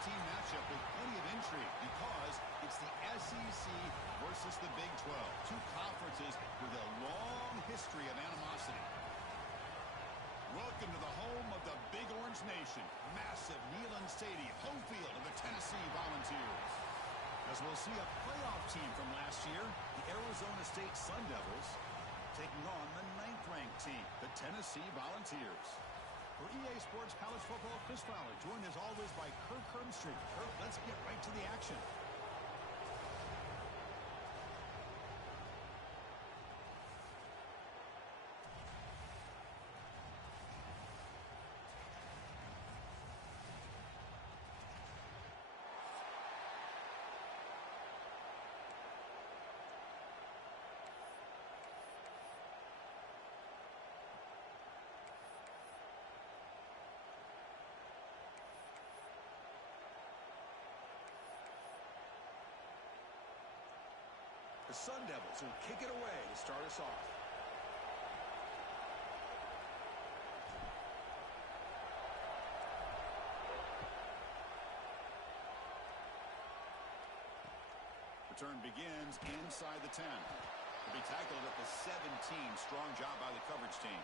matchup with plenty of intrigue because it's the SEC versus the Big 12. Two conferences with a long history of animosity. Welcome to the home of the Big Orange Nation. Massive Neyland Stadium, home field of the Tennessee Volunteers. As we'll see a playoff team from last year, the Arizona State Sun Devils, taking on the 9th-ranked team, the Tennessee Volunteers. For EA Sports College Football, Chris Fowler, joined as always by Kirk Herbstreit. Kirk, let's get right to the action. The Sun Devils will kick it away to start us off. Return begins inside the 10. To be tackled at the 17. Strong job by the coverage team.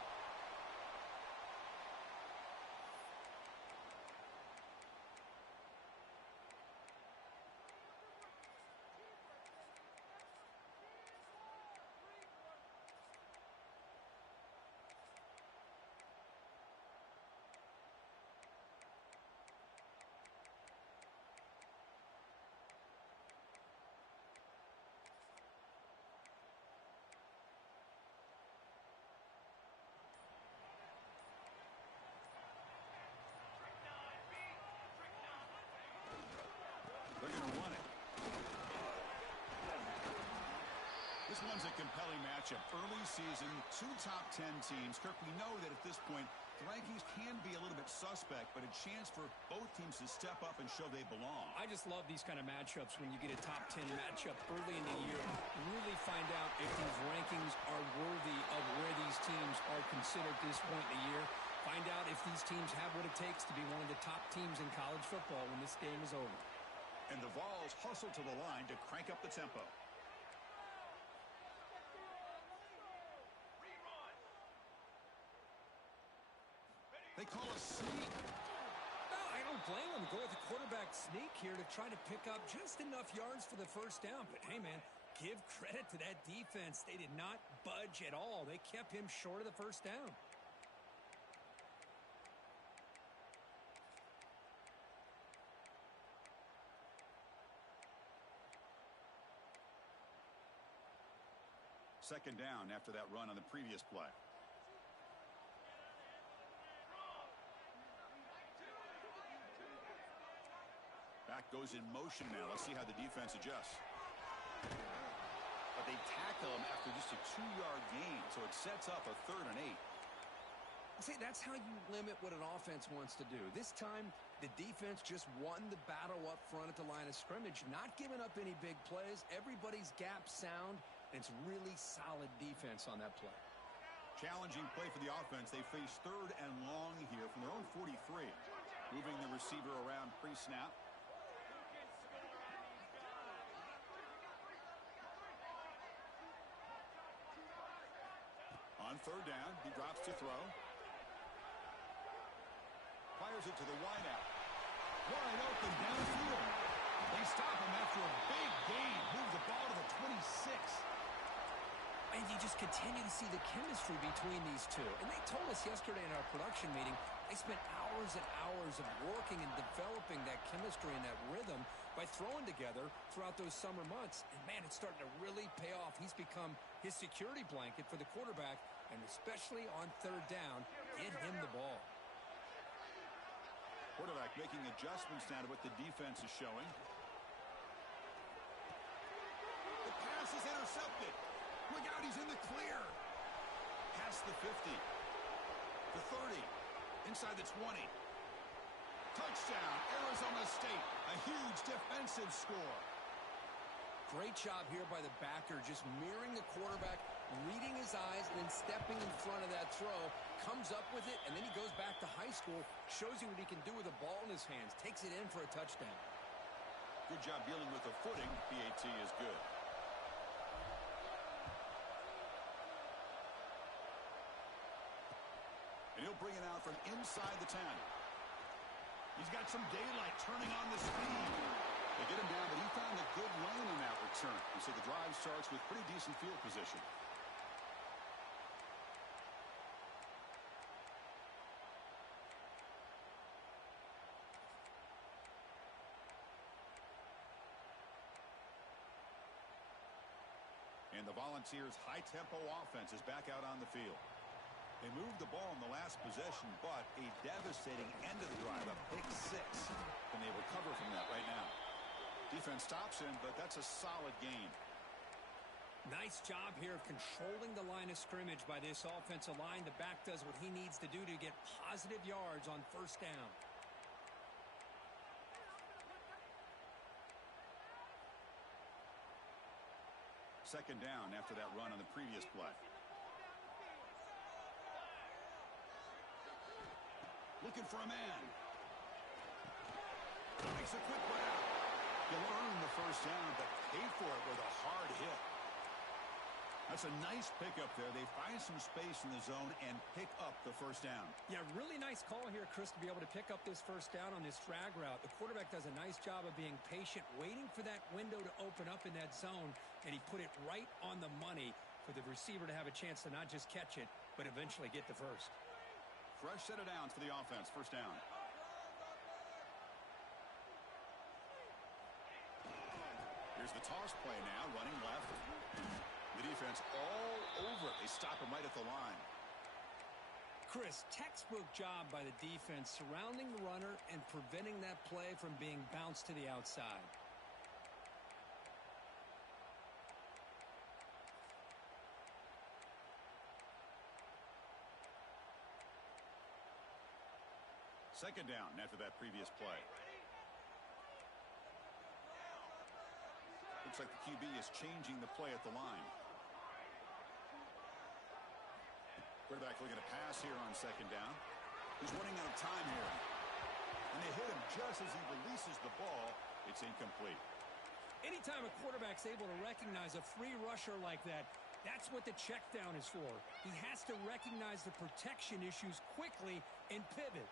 They're going to run it. This one's a compelling matchup. Early season, two top 10 teams. Kirk, we know that at this point, the rankings can be a little bit suspect, but a chance for both teams to step up and show they belong. I just love these kind of matchups when you get a top 10 matchup early in the year. Really find out if these rankings are worthy of where these teams are considered at this point in the year. Find out if these teams have what it takes to be one of the top teams in college football when this game is over. And the Vols hustle to the line to crank up the tempo. They call a sneak. No, I don't blame them. Go with the quarterback sneak here to try to pick up just enough yards for the first down. But, hey, man, give credit to that defense. They did not budge at all. They kept him short of the first down. Second down after that run on the previous play. Back goes in motion now. Let's see how the defense adjusts. But they tackle him after just a 2-yard gain, so it sets up a 3rd and 8. See, that's how you limit what an offense wants to do. This time, the defense just won the battle up front at the line of scrimmage, not giving up any big plays. Everybody's gap sound, and it's really solid defense on that play. Challenging play for the offense. They face 3rd and long here from their own 43. Moving the receiver around pre-snap. On 3rd down, he drops to throw. Fires it to the wideout. Wide open downfield. They stop him after a big gain. Move the ball to the 26. And you just continue to see the chemistry between these two. And they told us yesterday in our production meeting, they spent hours and hours of working and developing that chemistry and that rhythm by throwing together throughout those summer months. And, man, it's starting to really pay off. He's become his security blanket for the quarterback, and especially on 3rd down, get him the ball. Quarterback making adjustments now to what the defense is showing. The pass is intercepted. Look out, he's in the clear. Past the 50. The 30. Inside the 20. Touchdown, Arizona State. A huge defensive score. Great job here by the backer, just mirroring the quarterback, reading his eyes and then stepping in front of that throw, comes up with it, and then he goes back to high school, shows you what he can do with a ball in his hands, takes it in for a touchdown. Good job dealing with the footing. PAT is good. And he'll bring it out from inside the 10. He's got some daylight turning on the speed. They get him down, but he found a good lane in that return. And so the drive starts with pretty decent field position. And the Volunteers' high-tempo offense is back out on the field. They moved the ball in the last possession, but a devastating end of the drive, a pick 6. And they recover from that right now. Defense stops him, but that's a solid gain. Nice job here of controlling the line of scrimmage by this offensive line. The back does what he needs to do to get positive yards on first down. Second down after that run on the previous play. Looking for a man. Makes a quick one out. You'll earn the first down, but pay for it with a hard hit. That's a nice pickup there. They find some space in the zone and pick up the first down. Yeah, really nice call here, Chris, to be able to pick up this first down on this drag route. The quarterback does a nice job of being patient, waiting for that window to open up in that zone, and he put it right on the money for the receiver to have a chance to not just catch it, but eventually get the first. Fresh set of downs for the offense. First down. Here's the toss play now, running left. The defense all over it. They stop him right at the line. Chris, textbook job by the defense surrounding the runner and preventing that play from being bounced to the outside. Second down after that previous play. Looks like the QB is changing the play at the line. Quarterback looking to pass here on second down. He's running out of time here. And they hit him just as he releases the ball. It's incomplete. Anytime a quarterback's able to recognize a free rusher like that, that's what the check down is for. He has to recognize the protection issues quickly and pivot.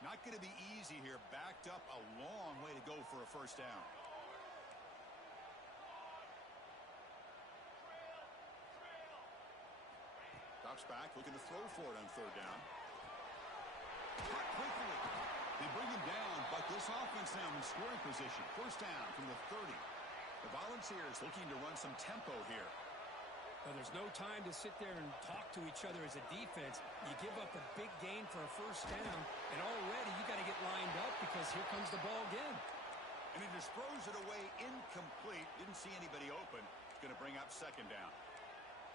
Not going to be easy here. Backed up a long way to go for a first down. Drops back, looking to throw for it on third down. Cut quickly. They bring him down, but this offense now in scoring position. First down from the 30. The Volunteers looking to run some tempo here. Well, there's no time to sit there and talk to each other as a defense. You give up a big gain for a first down, and already you got to get lined up because here comes the ball again. And he just throws it away incomplete. Didn't see anybody open. Going to bring up second down.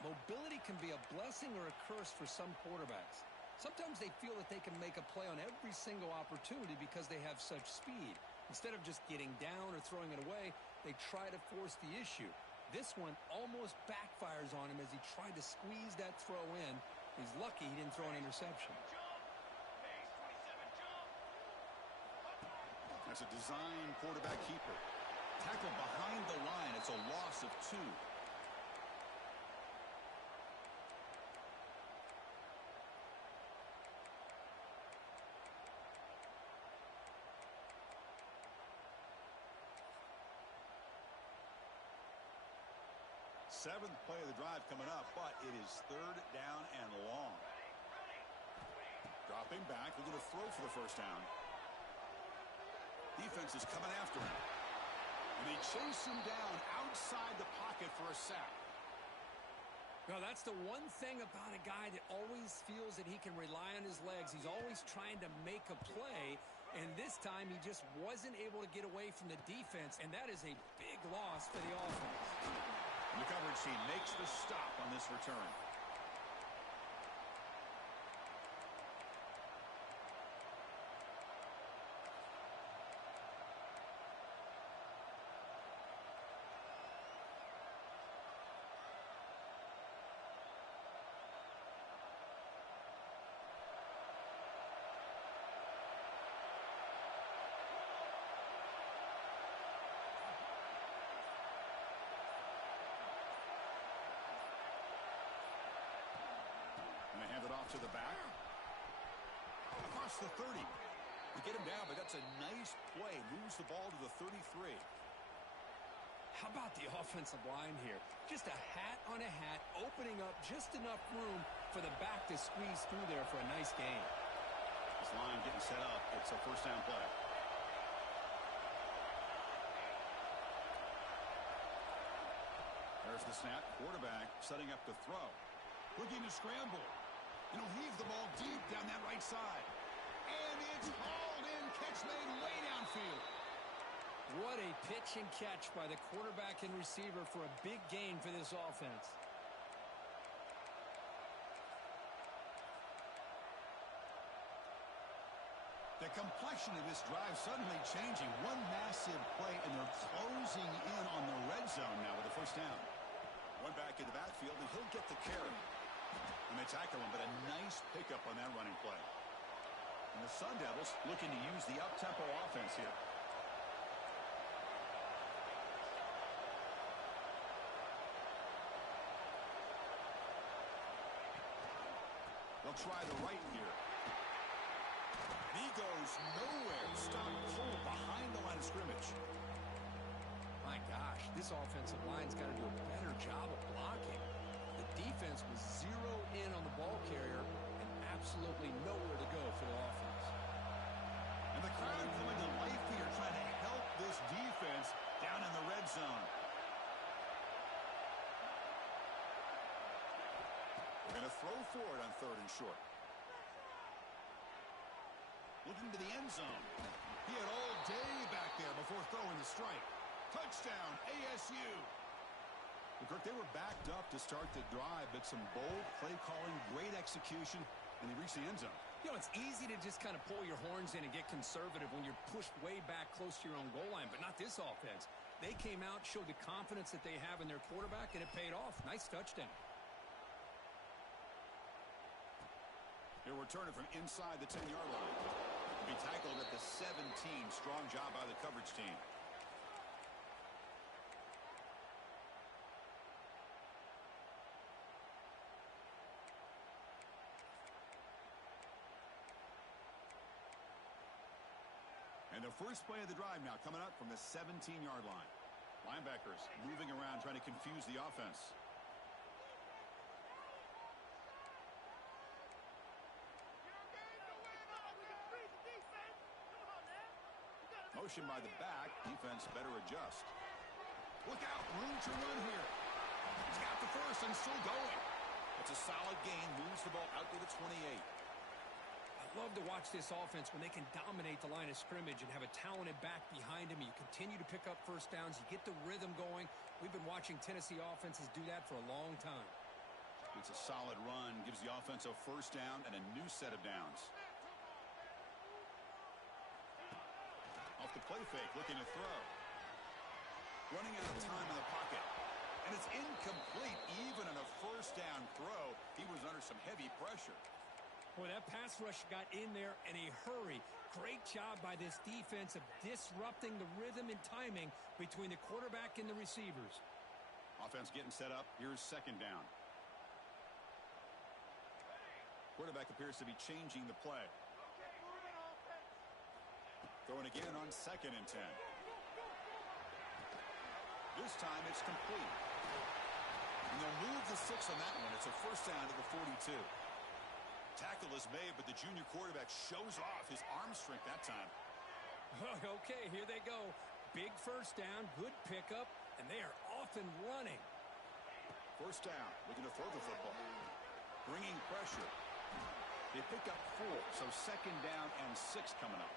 Mobility can be a blessing or a curse for some quarterbacks. Sometimes they feel that they can make a play on every single opportunity because they have such speed. Instead of just getting down or throwing it away, they try to force the issue. This one almost backfires on him as he tried to squeeze that throw in. He's lucky he didn't throw an interception. That's a design quarterback keeper. Tackle behind the line. It's a loss of 2. Seventh play of the drive coming up, but it is third down and long. Dropping back, looking to throw for the first down. Defense is coming after him. And they chase him down outside the pocket for a sack. Well, that's the one thing about a guy that always feels that he can rely on his legs. He's always trying to make a play, and this time he just wasn't able to get away from the defense, and that is a big loss for the offense. The coverage team makes the stop on this return. To the back. Across the 30. To get him down, but that's a nice play. Moves the ball to the 33. How about the offensive line here? Just a hat on a hat, opening up just enough room for the back to squeeze through there for a nice gain. This line getting set up. It's a first down play. There's the snap. Quarterback setting up to throw. Looking to scramble. And he'll heave the ball deep down that right side. And it's hauled in. Catch made way downfield. What a pitch and catch by the quarterback and receiver for a big gain for this offense. The complexion of this drive suddenly changing. One massive play, and they're closing in on the red zone now with a first down. One back in the backfield, and he'll get the carry. And they tackle him, but a nice pickup on that running play. And the Sun Devils looking to use the up-tempo offense here. They'll try the right here. He goes nowhere. Stop cold behind the line of scrimmage. My gosh, this offensive line's got to do a better job of blocking. The defense was zeroed in on the ball carrier and absolutely nowhere to go for the offense. And the crowd coming to life here, trying to help this defense down in the red zone. We're going to throw for it on 3rd and short. Looking to the end zone. He had all day back there before throwing the strike. Touchdown, ASU. Well, Kirk, they were backed up to start the drive, but some bold play calling, great execution, and they reached the end zone. You know, it's easy to just kind of pull your horns in and get conservative when you're pushed way back close to your own goal line, but not this offense. They came out, showed the confidence that they have in their quarterback, and it paid off. Nice touchdown. He'll return it from inside the 10-yard line. Be tackled at the 17. Strong job by the coverage team. And the first play of the drive now coming up from the 17-yard line. Linebackers moving around trying to confuse the offense. Motion by the back. Defense better adjust. Look out. Room to run here. He's got the first and still going. It's a solid gain. Moves the ball out to the 28. I love to watch this offense when they can dominate the line of scrimmage and have a talented back behind him. You continue to pick up first downs. You get the rhythm going. We've been watching Tennessee offenses do that for a long time. It's a solid run. Gives the offense a first down and a new set of downs. Off the play fake, looking to throw. Running out of time in the pocket. And it's incomplete. Even on a first down throw, he was under some heavy pressure. Boy, that pass rush got in there in a hurry. Great job by this defense of disrupting the rhythm and timing between the quarterback and the receivers. Offense getting set up. Here's second down. Quarterback appears to be changing the play. Throwing again on 2nd and 10. This time it's complete. And they'll move the 6 on that one. It's a first down to the 42. Tackle is made, but the junior quarterback shows off his arm strength that time. Okay, here they go. Big first down, good pickup, and they are off and running. First down, looking to throw the football. Bringing pressure. They pick up 4, so second down and 6 coming up.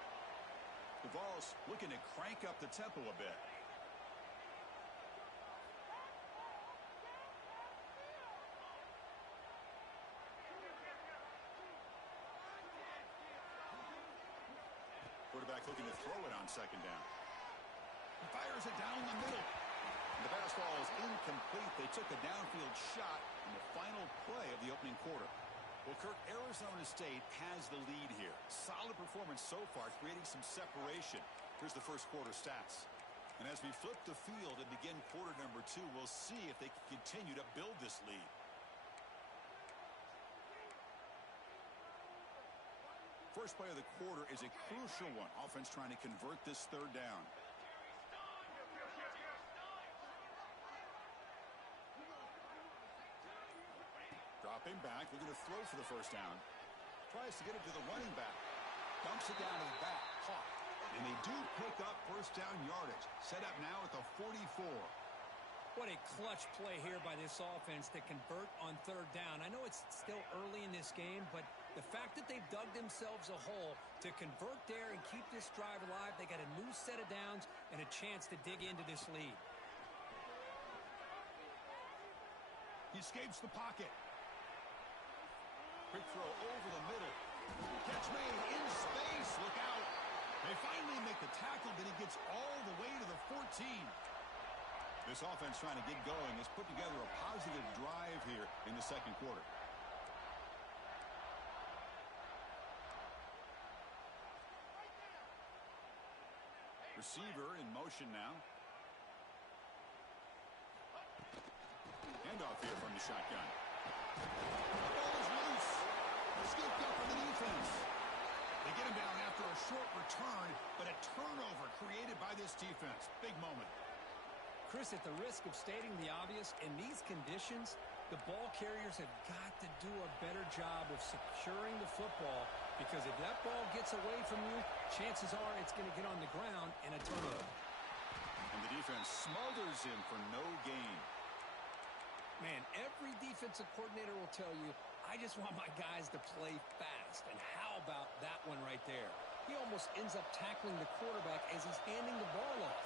The Vols looking to crank up the tempo a bit. Quarterback looking to throw it on second down. He fires it down the middle. And the pass ball is incomplete. They took a downfield shot in the final play of the opening quarter. Well, Kirk, Arizona State has the lead here. Solid performance so far, creating some separation. Here's the first quarter stats. And as we flip the field and begin quarter number 2, we'll see if they can continue to build this lead. first play of the quarter is a crucial one. Offense trying to convert this third down. Dropping back, looking to throw for the first down. Tries to get it to the running back. Dumps it down to the back. Caught. And they do pick up first down yardage. Set up now at the 44. What a clutch play here by this offense to convert on third down. I know it's still early in this game, but the fact that they've dug themselves a hole to convert there and keep this drive alive, they got a new set of downs and a chance to dig into this lead. He escapes the pocket. Quick throw over the middle. Catch made in space. Look out. They finally make the tackle, but he gets all the way to the 14. This offense trying to get going has put together a positive drive here in the second quarter. Receiver in motion now. Handoff here from the shotgun. The ball is loose. Scooped up for the defense. They get him down after a short return, but a turnover created by this defense. Big moment. Chris, at the risk of stating the obvious, in these conditions, the ball carriers have got to do a better job of securing the football, because if that ball gets away from you, chances are it's going to get on the ground and a turnover. And the defense smothers him for no gain. Man, every defensive coordinator will tell you, I just want my guys to play fast. And how about that one right there? He almost ends up tackling the quarterback as he's handing the ball off.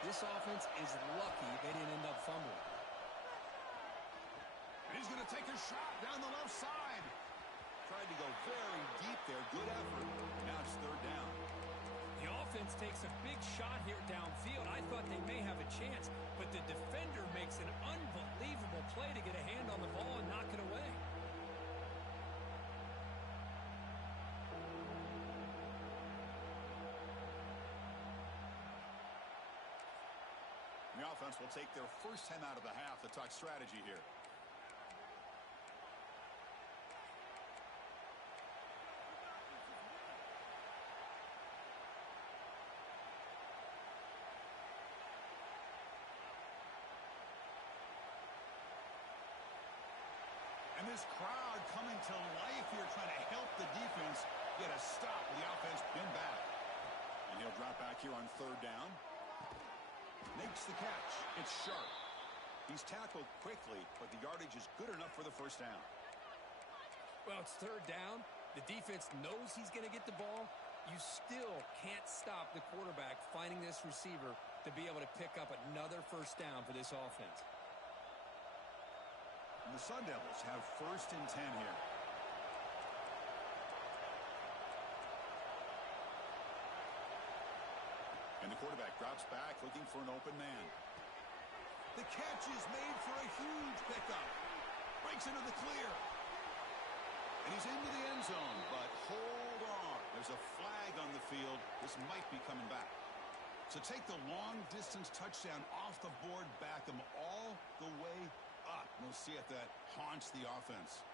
This offense is lucky they didn't end up fumbling. And he's going to take a shot down the left side. Tried to go very deep there. Good effort. Now it's third down. The offense takes a big shot here downfield. I thought they may have a chance, but the defender makes an unbelievable play to get a hand on the ball and knock it away. The offense will take their first time out of the half to talk strategy here. And this crowd coming to life here, trying to help the defense get a stop with the offense pinned back. And he'll drop back here on third down. Makes the catch. It's sharp. He's tackled quickly, but the yardage is good enough for the first down. Well, it's third down. The defense knows he's going to get the ball. You still can't stop the quarterback finding this receiver to be able to pick up another first down for this offense. And the Sun Devils have first and 10 here. And the quarterback drops back, looking for an open man. The catch is made for a huge pickup. Breaks into the clear. And he's into the end zone, but hold on. There's a flag on the field. This might be coming back. So take the long-distance touchdown off the board, back him all the way up. We'll see if that haunts the offense.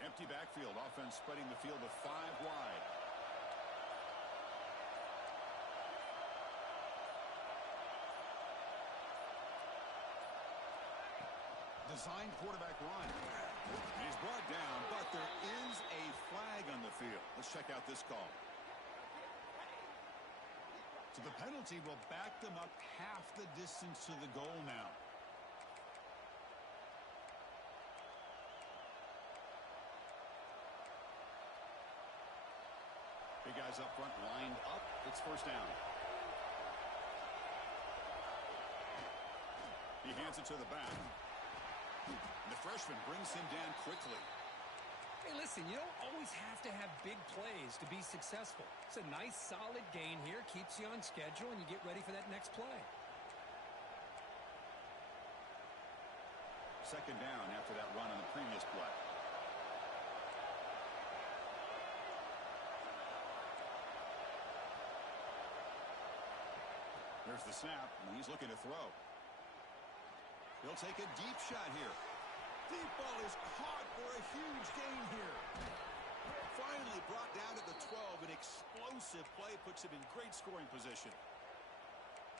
Empty backfield. Offense spreading the field to 5 wide. Designed quarterback run. And he's brought down, but there is a flag on the field. Let's check out this call. So the penalty will back them up half the distance to the goal now. Big guys up front lined up. It's first down. He hands it to the back. The freshman brings him down quickly. Hey, listen, you don't always have to have big plays to be successful. It's a nice, solid gain here. Keeps you on schedule, and you get ready for that next play. Second down after that run on the previous play. There's the snap, and he's looking to throw. He'll take a deep shot here. Deep ball is caught for a huge gain here. Finally brought down at the 12. An explosive play puts him in great scoring position.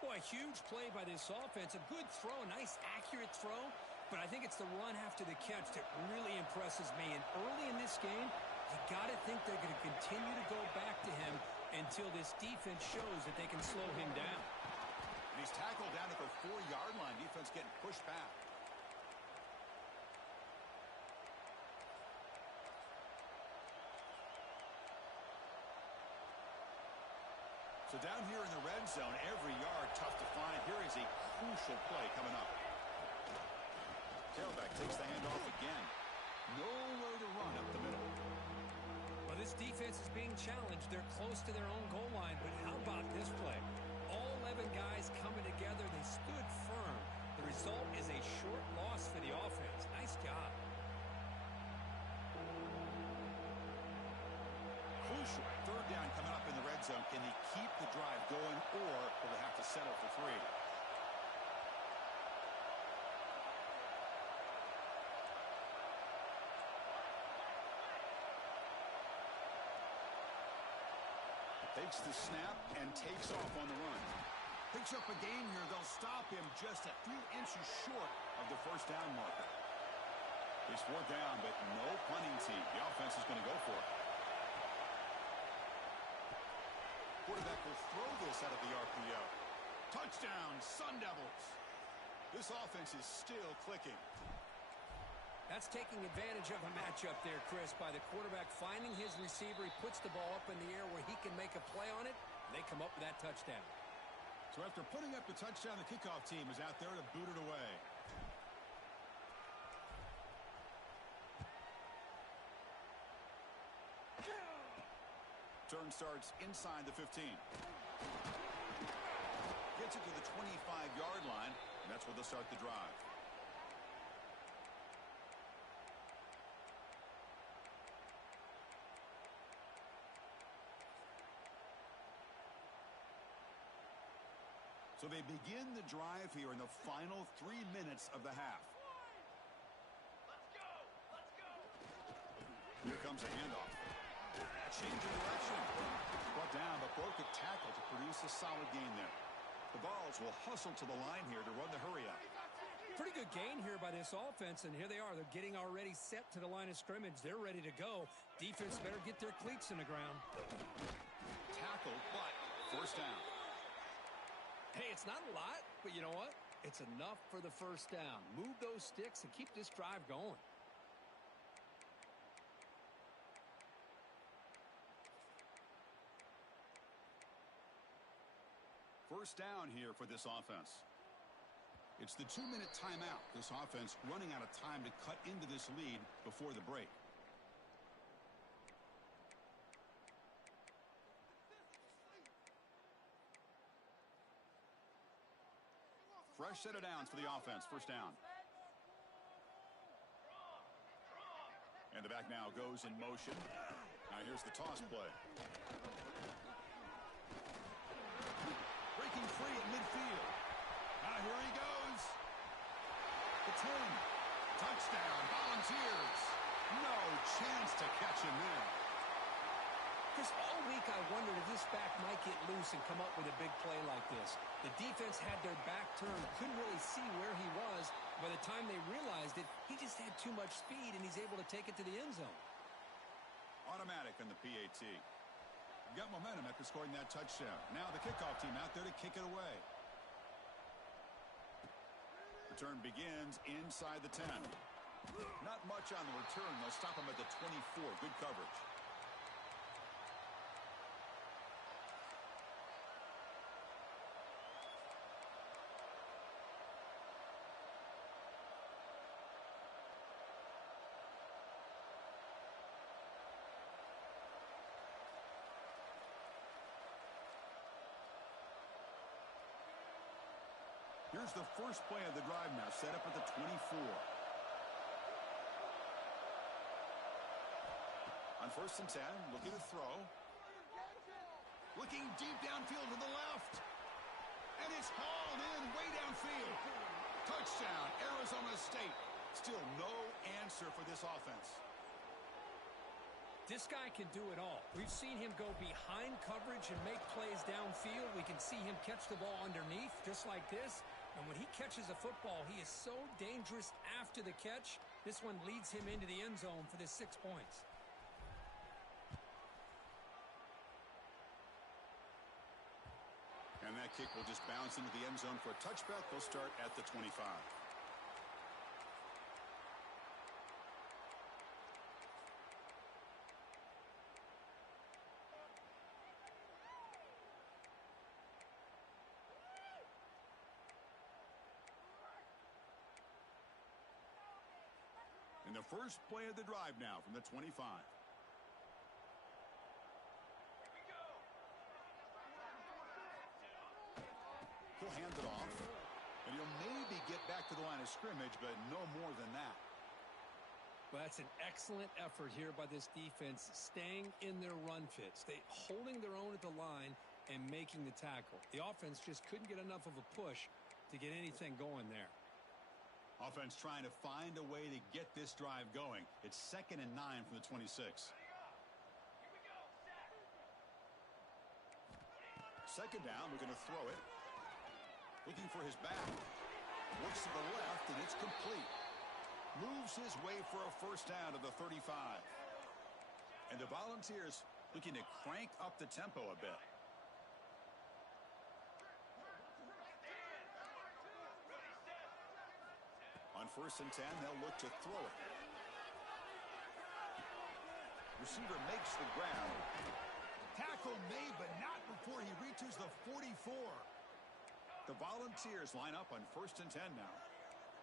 Boy, huge play by this offense. A good throw, a nice accurate throw. But I think it's the run after the catch that really impresses me. And early in this game, you got to think they're going to continue to go back to him until this defense shows that they can slow him down. And he's tackled down at the 4-yard line. Defense getting pushed back. So down here in the red zone, every yard tough to find. Here is a crucial play coming up. Tailback takes the handoff again. Nowhere to run up the middle. Well, this defense is being challenged. They're close to their own goal line, but how about this play? All 11 guys coming together. They stood firm. The result is a short loss for the offense. Nice job. Crucial. Third down coming up in the red zone. Can they keep the drive going, or will they have to settle for 3? Takes the snap and takes off on the run. Picks up a gain here. They'll stop him just a few inches short of the first down marker. It's 4th down, but no punting team. The offense is going to go for it. Quarterback will throw this out of the RPO. Touchdown, Sun Devils. This offense is still clicking. That's taking advantage of a matchup there, Chris, by the quarterback finding his receiver. He puts the ball up in the air where he can make a play on it. They come up with that touchdown. So after putting up the touchdown, the kickoff team is out there to boot it away. Turn starts inside the 15. Gets it to the 25-yard line, and that's where they'll start the drive. So they begin the drive here in the final 3 minutes of the half. Let's go! Let's go! Here comes a handoff. Change of direction. Brought down, but broke a tackle to produce a solid gain there. The Vols will hustle to the line here to run the hurry up. Pretty good gain here by this offense, and here they are. They're getting already set to the line of scrimmage. They're ready to go. Defense better get their cleats in the ground. Tackle, but first down. Hey, it's not a lot, but you know what? It's enough for the first down. Move those sticks and keep this drive going. First down here for this offense. It's the 2-minute timeout. This offense running out of time to cut into this lead before the break. Fresh set of downs for the offense. First down. And the back now goes in motion. Now here's the toss play. Breaking free at midfield. Now here he goes. The 10. Touchdown. Volunteers. No chance to catch him there. Chris, all week I wondered if this back might get loose and come up with a big play like this. The defense had their back turned, couldn't really see where he was. By the time they realized it, he just had too much speed, and he's able to take it to the end zone. Automatic on the PAT. Got momentum after scoring that touchdown. Now the kickoff team out there to kick it away. Return begins inside the 10. Not much on the return. They'll stop him at the 24. Good coverage. Here's the first play of the drive now, set up at the 24. On 1st and 10, looking to throw. Looking deep downfield to the left. And it's hauled in way downfield. Touchdown, Arizona State. Still no answer for this offense. This guy can do it all. We've seen him go behind coverage and make plays downfield. We can see him catch the ball underneath, just like this. And when he catches a football, he is so dangerous after the catch. This one leads him into the end zone for the 6 points. And that kick will just bounce into the end zone for a touchback. They'll start at the 25. In the first play of the drive now from the 25. He'll hand it off, and he'll maybe get back to the line of scrimmage, but no more than that. Well, that's an excellent effort here by this defense, staying in their run fits. Holding their own at the line and making the tackle. The offense just couldn't get enough of a push to get anything going there. Offense trying to find a way to get this drive going. It's 2nd and 9 from the 26. Second down, looking to throw it. Looking for his back. Looks to the left, and it's complete. Moves his way for a first down to the 35. And the Volunteers looking to crank up the tempo a bit. On 1st and 10, they'll look to throw it. Receiver makes the grab. Tackle made, but not before he reaches the 44. The Volunteers line up on 1st and 10 now.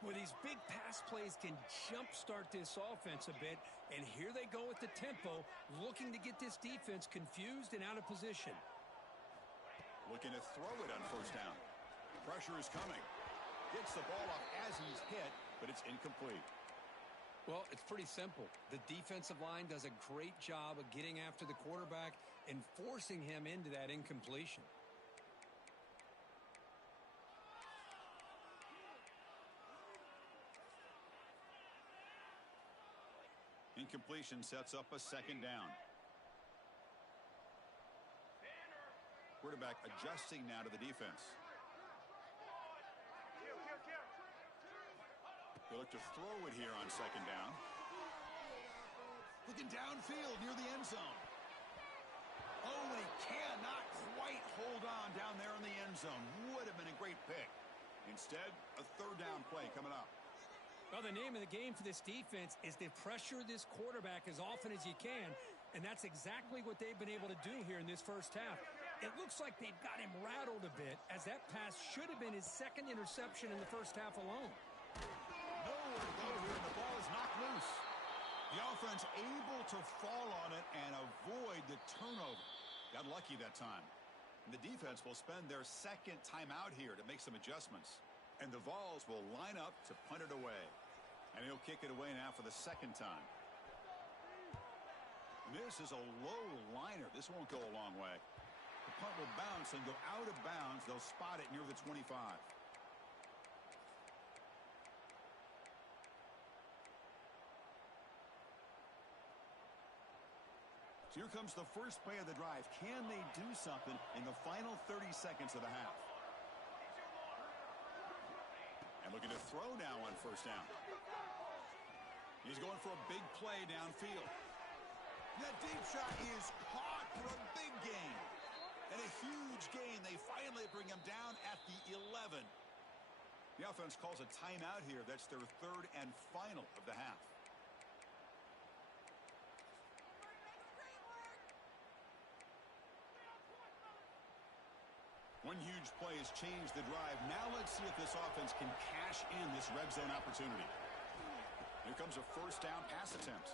Well, these big pass plays can jumpstart this offense a bit, and here they go with the tempo, looking to get this defense confused and out of position. Looking to throw it on 1st down. Pressure is coming. Gets the ball off as he's hit, but it's incomplete. Well, it's pretty simple. The defensive line does a great job of getting after the quarterback and forcing him into that incompletion. Incompletion sets up a 2nd down. Quarterback adjusting now to the defense. They look to throw it here on 2nd down. Looking downfield near the end zone. Oh, and he cannot quite hold on down there in the end zone. Would have been a great pick. Instead, a 3rd down play coming up. Well, the name of the game for this defense is to pressure this quarterback as often as you can, and that's exactly what they've been able to do here in this first half. It looks like they've got him rattled a bit, as that pass should have been his 2nd interception in the first half alone. Nowhere to go here, and the ball is knocked loose. The offense able to fall on it and avoid the turnover. Got lucky that time. And the defense will spend their 2nd timeout here to make some adjustments. And the Vols will line up to punt it away. And he'll kick it away now for the 2nd time. This is a low liner. This won't go a long way. The punt will bounce and go out of bounds. They'll spot it near the 25. So here comes the first play of the drive. Can they do something in the final 30 seconds of the half? And looking to throw now on 1st down. He's going for a big play downfield. That deep shot is caught for a big gain. And a huge gain. They finally bring him down at the 11. The offense calls a timeout here. That's their 3rd and final of the half. One huge play has changed the drive. Now let's see if this offense can cash in this red zone opportunity. Here comes a 1st down pass attempt.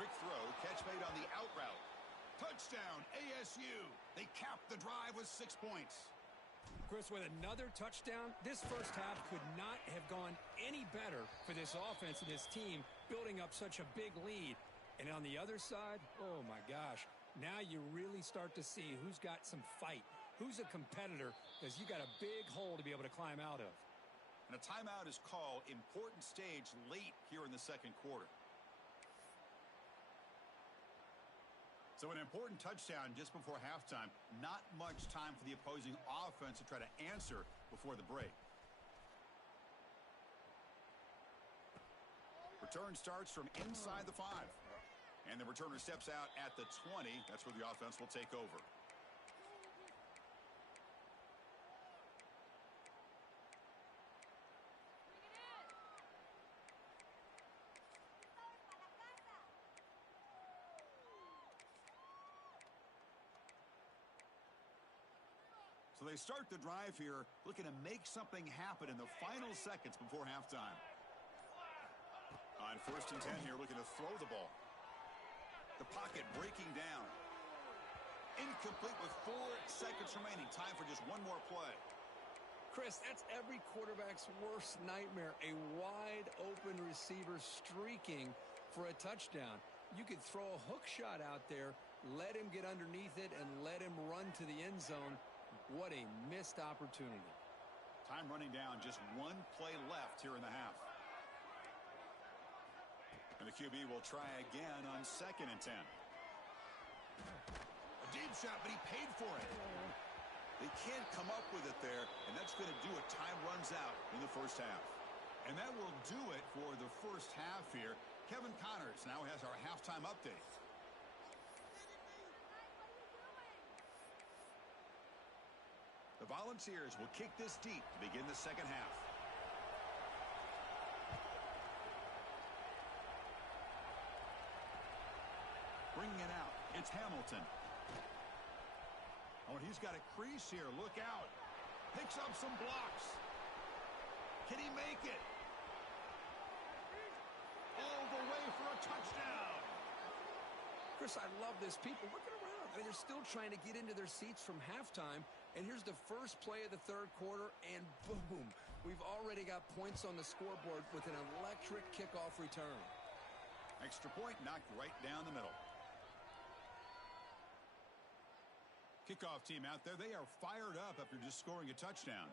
Quick throw, catch made on the out route. Touchdown, ASU. They cap the drive with 6 points. Chris, with another touchdown, this first half could not have gone any better for this offense and this team, building up such a big lead. And on the other side, oh my gosh, now you really start to see who's got some fight, who's a competitor, because you got a big hole to be able to climb out of. And a timeout is called. Important stage late here in the second quarter. So an important touchdown just before halftime. Not much time for the opposing offense to try to answer before the break. Return starts from inside the 5. And the returner steps out at the 20. That's where the offense will take over. So they start the drive here, looking to make something happen in the final seconds before halftime. On 1st and 10 here, looking to throw the ball. The pocket breaking down. Incomplete with 4 seconds remaining. Time for just one more play. Chris, that's every quarterback's worst nightmare. A wide open receiver streaking for a touchdown. You could throw a hook shot out there, let him get underneath it, and let him run to the end zone. What a missed opportunity. Time running down, just one play left here in the half. And the QB will try again on 2nd and 10. A deep shot, but he paid for it. They can't come up with it there, and that's going to do it. Time runs out in the first half. And that will do it for the first half here. Kevin Connors now has our halftime update. The Volunteers will kick this deep to begin the second half. Bringing it out, it's Hamilton. Oh, and he's got a crease here. Look out. Picks up some blocks. Can he make it? All the way for a touchdown. Chris, I love this. People looking around. I mean, they're still trying to get into their seats from halftime. And here's the first play of the third quarter, and boom. We've already got points on the scoreboard with an electric kickoff return. Extra point knocked right down the middle. Kickoff team out there. They are fired up after just scoring a touchdown.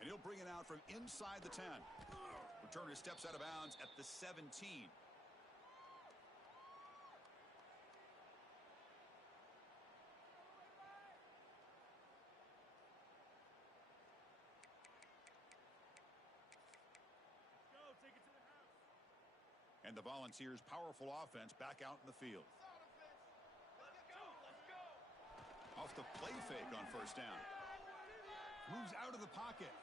And he'll bring it out from inside the 10. Returner steps out of bounds at the 17. And the Volunteers' powerful offense back out in the field. Off the play fake on 1st down. Moves out of the pocket.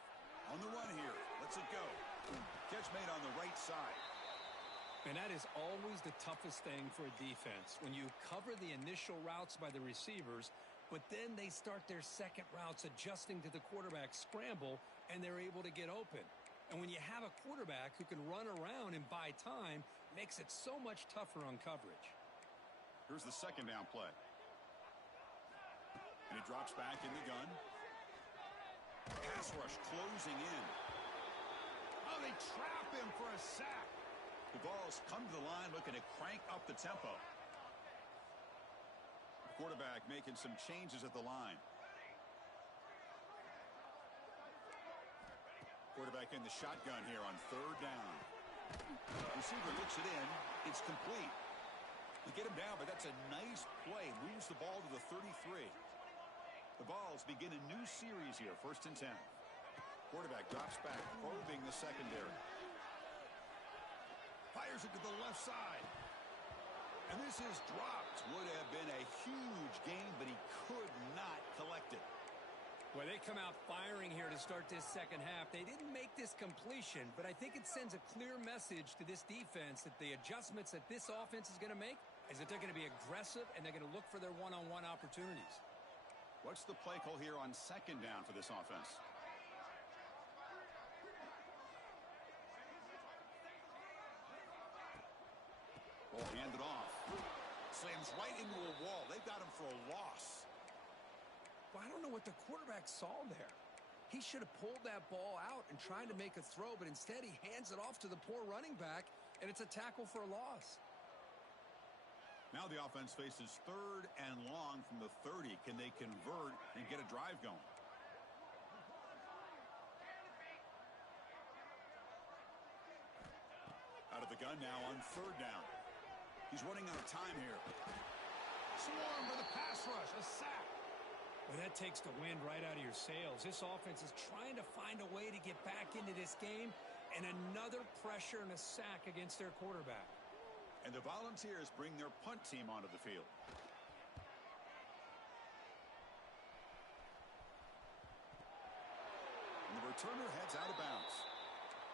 On the run here. Lets it go. Catch made on the right side. And that is always the toughest thing for a defense. When you cover the initial routes by the receivers, but then they start their second routes adjusting to the quarterback scramble, and they're able to get open. And when you have a quarterback who can run around and buy time, makes it so much tougher on coverage. Here's the 2nd down play. And he drops back in the gun. Pass rush closing in. Oh, they trap him for a sack. The Vols come to the line looking to crank up the tempo. The quarterback making some changes at the line. Quarterback in the shotgun here on 3rd down. Receiver looks it in. It's complete. They get him down, but that's a nice play. Moves the ball to the 33. The Vols begin a new series here, 1st and 10. Quarterback drops back, probing the secondary. Fires it to the left side. And this is dropped. Would have been a huge gain, but he could not collect it. Well, they come out firing here to start this second half. They didn't make this completion, but I think it sends a clear message to this defense that the adjustments that this offense is going to make is that they're going to be aggressive and they're going to look for their one-on-one opportunities. What's the play call here on 2nd down for this offense? Ball handed off. Slams right into a wall. They've got him for a loss. Well, I don't know what the quarterback saw there. He should have pulled that ball out and tried to make a throw, but instead he hands it off to the poor running back, and it's a tackle for a loss. Now the offense faces 3rd and long from the 30. Can they convert and get a drive going? Out of the gun now on 3rd down. He's running out of time here. Swarm for the pass rush. A sack. Well, that takes the wind right out of your sails. This offense is trying to find a way to get back into this game, and another pressure and a sack against their quarterback. And the Volunteers bring their punt team onto the field. And the returner heads out of bounds.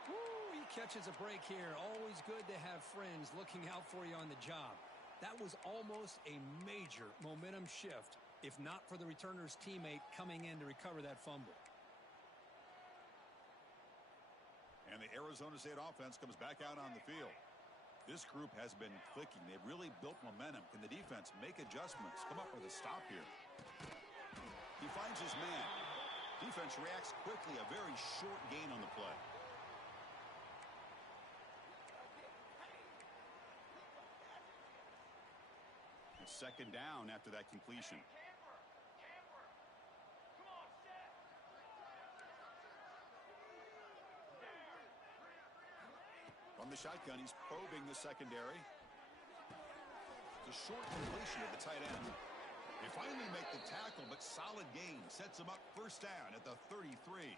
Woo, he catches a break here. Always good to have friends looking out for you on the job. That was almost a major momentum shift, if not for the returner's teammate coming in to recover that fumble. And the Arizona State offense comes back out on the field. This group has been clicking. They've really built momentum. Can the defense make adjustments? Come up with a stop here. He finds his man. Defense reacts quickly. A very short gain on the play. It's 2nd down after that completion. Come on, set. From the shotgun, he's probing the secondary. It's a short completion of the tight end. They finally make the tackle, but solid gain. Sets him up 1st down at the 33.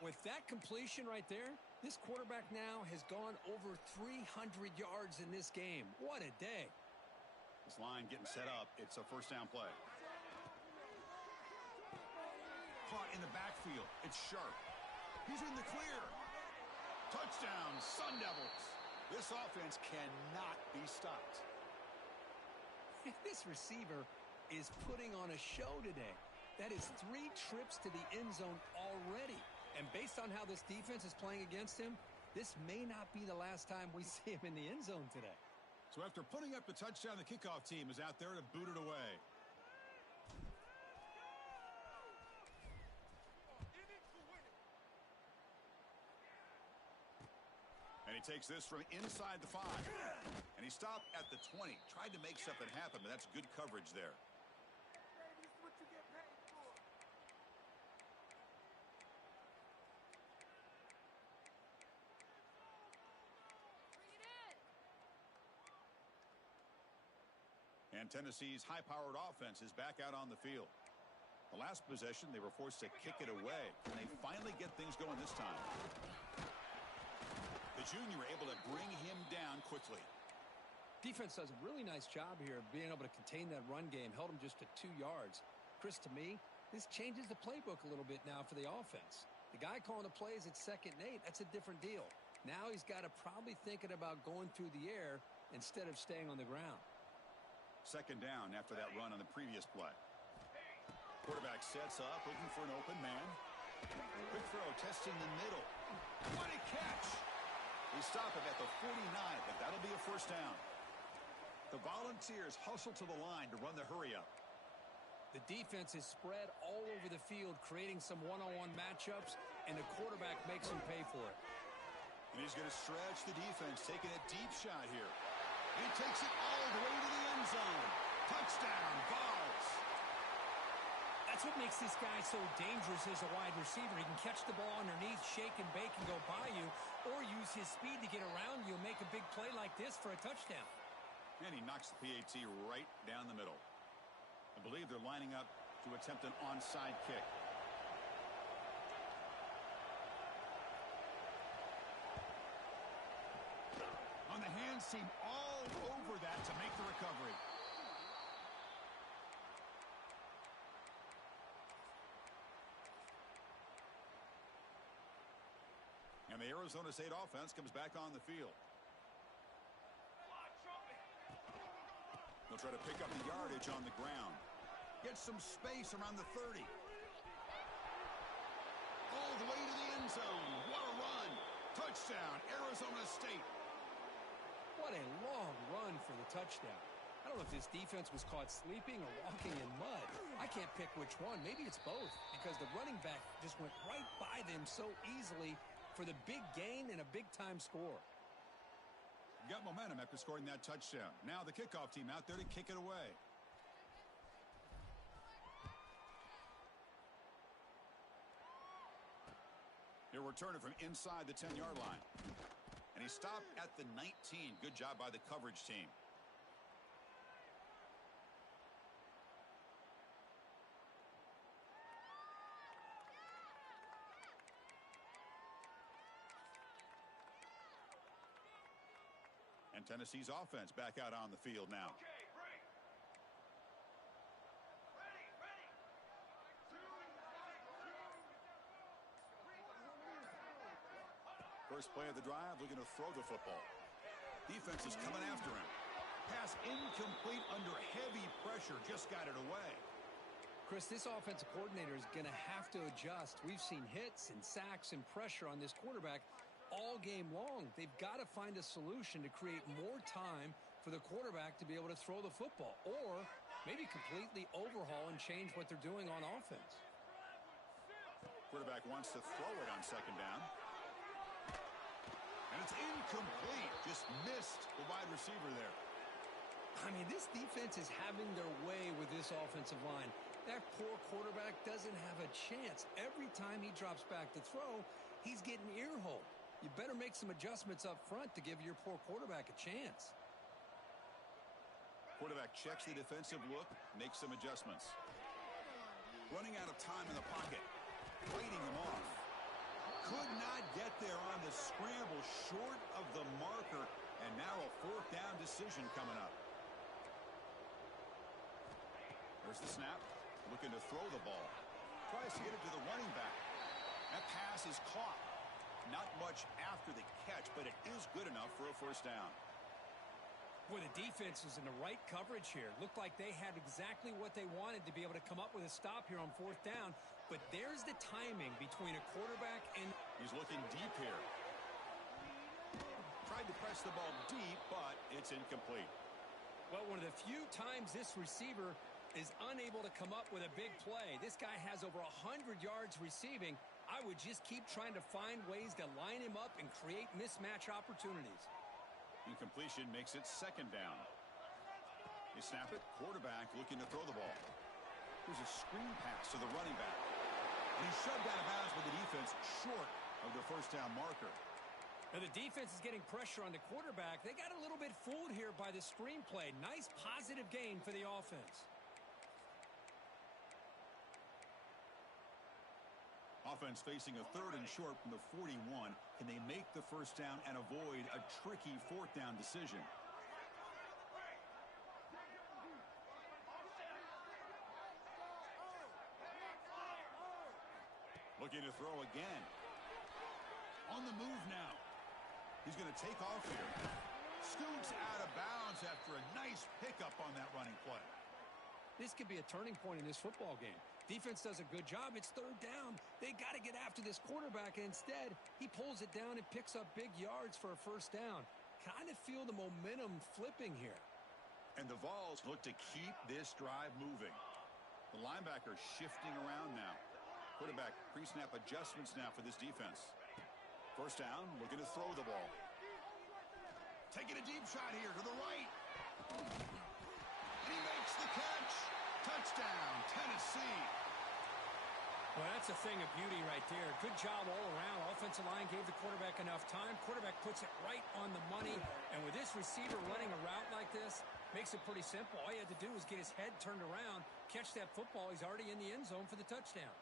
With that completion right there, this quarterback now has gone over 300 yards in this game. What a day. This line getting set up. It's a 1st down play. Caught in the backfield. It's Sharp. He's in the clear. Touchdown, Sun Devils. This offense cannot be stopped. This receiver is putting on a show today. That is 3 trips to the end zone already. And based on how this defense is playing against him, this may not be the last time we see him in the end zone today. So after putting up the touchdown, the kickoff team is out there to boot it away. And he takes this from inside the 5. And he stopped at the 20. Tried to make something happen, but that's good coverage there. This is what you get paid for. And Tennessee's high-powered offense is back out on the field. The last possession, they were forced to kick it away. And they finally get things going this time. The junior able to bring him down quickly. Defense does a really nice job here of being able to contain that run game. Held him just to 2 yards. Chris, to me, this changes the playbook a little bit now for the offense. The guy calling the plays at 2nd and 8, that's a different deal. Now he's got to probably thinking about going through the air instead of staying on the ground. 2nd down after that run on the previous play. Quarterback sets up, looking for an open man. Quick throw, testing the middle. What a catch! They stop him at the 49, but that'll be a 1st down. The Volunteers hustle to the line to run the hurry-up. The defense is spread all over the field, creating some one-on-one matchups, and the quarterback makes them pay for it. And he's going to stretch the defense, taking a deep shot here. He takes it all the way to the end zone. Touchdown, Vols. That's what makes this guy so dangerous as a wide receiver. He can catch the ball underneath, shake and bake, and go by you, or use his speed to get around you and make a big play like this for a touchdown. And he knocks the PAT right down the middle. I believe they're lining up to attempt an onside kick. On the hands team all over that to make the recovery. And the Arizona State offense comes back on the field. They'll try to pick up the yardage on the ground. Get some space around the 30. All the way to the end zone. What a run. Touchdown, Arizona State. What a long run for the touchdown. I don't know if this defense was caught sleeping or walking in mud. I can't pick which one. Maybe it's both, because the running back just went right by them so easily for the big gain and a big-time score. Got momentum after scoring that touchdown. Now the kickoff team out there to kick it away. He'll return it from inside the 10-yard line. And he stopped at the 19. Good job by the coverage team. And Tennessee's offense back out on the field now. Okay, break. Ready. First play of the drive, looking to throw the football. Defense is coming after him. Pass incomplete under heavy pressure. Just got it away. Chris, this offensive coordinator is going to have to adjust. We've seen hits and sacks and pressure on this quarterback all game long. They've got to find a solution to create more time for the quarterback to be able to throw the football, or maybe completely overhaul and change what they're doing on offense. Quarterback wants to throw it on second down. And it's incomplete. Just missed the wide receiver there. I mean, this defense is having their way with this offensive line. That poor quarterback doesn't have a chance. Every time he drops back to throw, he's getting ear-holed. You better make some adjustments up front to give your poor quarterback a chance. Quarterback checks the defensive look, makes some adjustments. Running out of time in the pocket. Fighting him off. Could not get there on the scramble, short of the marker. And now a fourth down decision coming up. There's the snap. Looking to throw the ball. Tries to get it to the running back. That pass is caught. Not much after the catch, but it is good enough for a first down. Boy, the defense was in the right coverage here. Looked like they had exactly what they wanted to be able to come up with a stop here on fourth down. But there's the timing between a quarterback and... He's looking deep here. Tried to press the ball deep, but it's incomplete. Well, one of the few times this receiver is unable to come up with a big play. This guy has over 100 yards receiving. I would just keep trying to find ways to line him up and create mismatch opportunities. Incompletion makes it second down. They snap it. Quarterback looking to throw the ball. There's a screen pass to the running back. And he's shoved out of bounds with the defense short of the first down marker. Now the defense is getting pressure on the quarterback. They got a little bit fooled here by the screen play. Nice positive gain for the offense. Offense facing a third and short from the 41. Can they make the first down and avoid a tricky fourth down decision? Looking to throw again. On the move now. He's going to take off here. Scoots out of bounds after a nice pickup on that running play. This could be a turning point in this football game. Defense does a good job. It's third down. They got to get after this quarterback, and instead, he pulls it down and picks up big yards for a first down. Kind of feel the momentum flipping here. And the Vols look to keep this drive moving. The linebacker shifting around now. Quarterback pre-snap adjustments now for this defense. First down, looking to throw the ball. Taking a deep shot here to the right. And he makes the catch. Touchdown, Tennessee. Well, that's a thing of beauty right there. Good job all around. Offensive line gave the quarterback enough time. Quarterback puts it right on the money. And with this receiver running a route like this, makes it pretty simple. All he had to do was get his head turned around, catch that football. He's already in the end zone for the touchdown.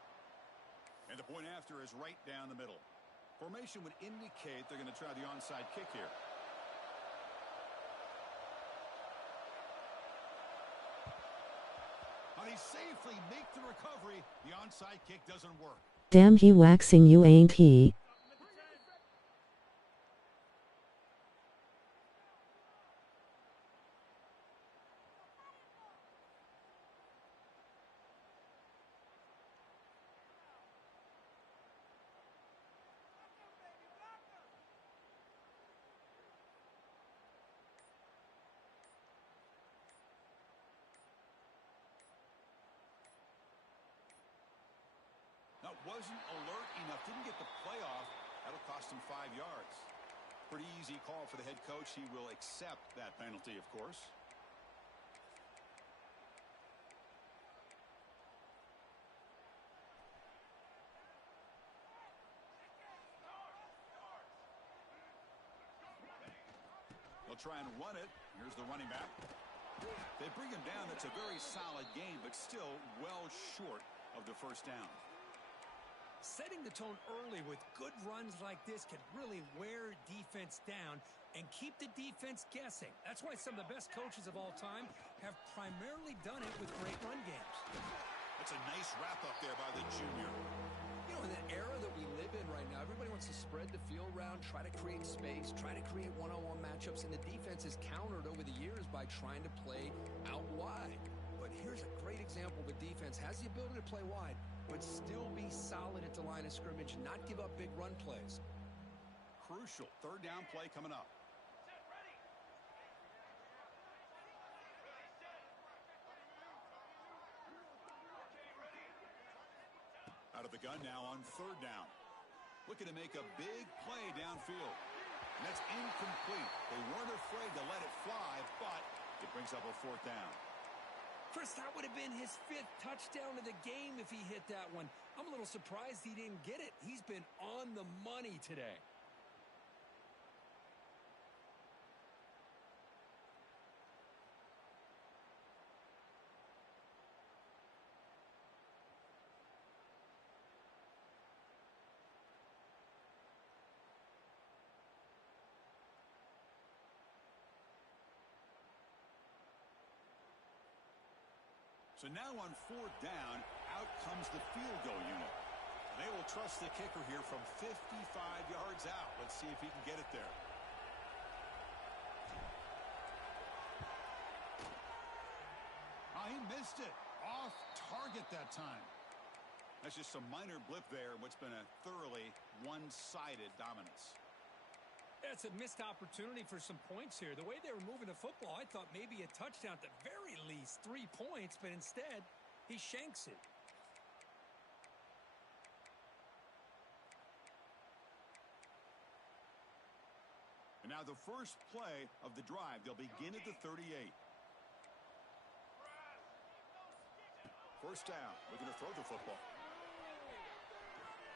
And the point after is right down the middle. Formation would indicate they're going to try the onside kick here. He safely make the recovery. The onside kick doesn't work. Damn, he waxing you, ain't he? Wasn't alert enough, didn't get the play off. That'll cost him 5 yards. Pretty easy call for the head coach. He will accept that penalty, of course. They'll try and run it. Here's the running back. They bring him down. That's a very solid game, but still well short of the first down. Setting the tone early with good runs like this can really wear defense down and keep the defense guessing. That's why some of the best coaches of all time have primarily done it with great run games. That's a nice wrap-up there by the junior. You know, in the era that we live in right now, everybody wants to spread the field around, try to create space, try to create one-on-one matchups, and the defense is countered over the years by trying to play out wide. But here's a great example. The defense has the ability to play wide, but still be solid at the line of scrimmage, not give up big run plays. Crucial third down play coming up. Out of the gun now on third down. Looking to make a big play downfield. And that's incomplete. They weren't afraid to let it fly, but it brings up a fourth down. Chris, that would have been his 5th touchdown of the game if he hit that one. I'm a little surprised he didn't get it. He's been on the money today. So now on fourth down, out comes the field goal unit. They will trust the kicker here from 55 yards out. Let's see if he can get it there. He missed it. Off target that time. That's just a minor blip there, what's been a thoroughly one-sided dominance. That's a missed opportunity for some points here. The way they were moving the football, I thought maybe a touchdown at the very least, 3 points, but instead, he shanks it. And now the first play of the drive. They'll begin at the 38. First down. Looking to throw the football.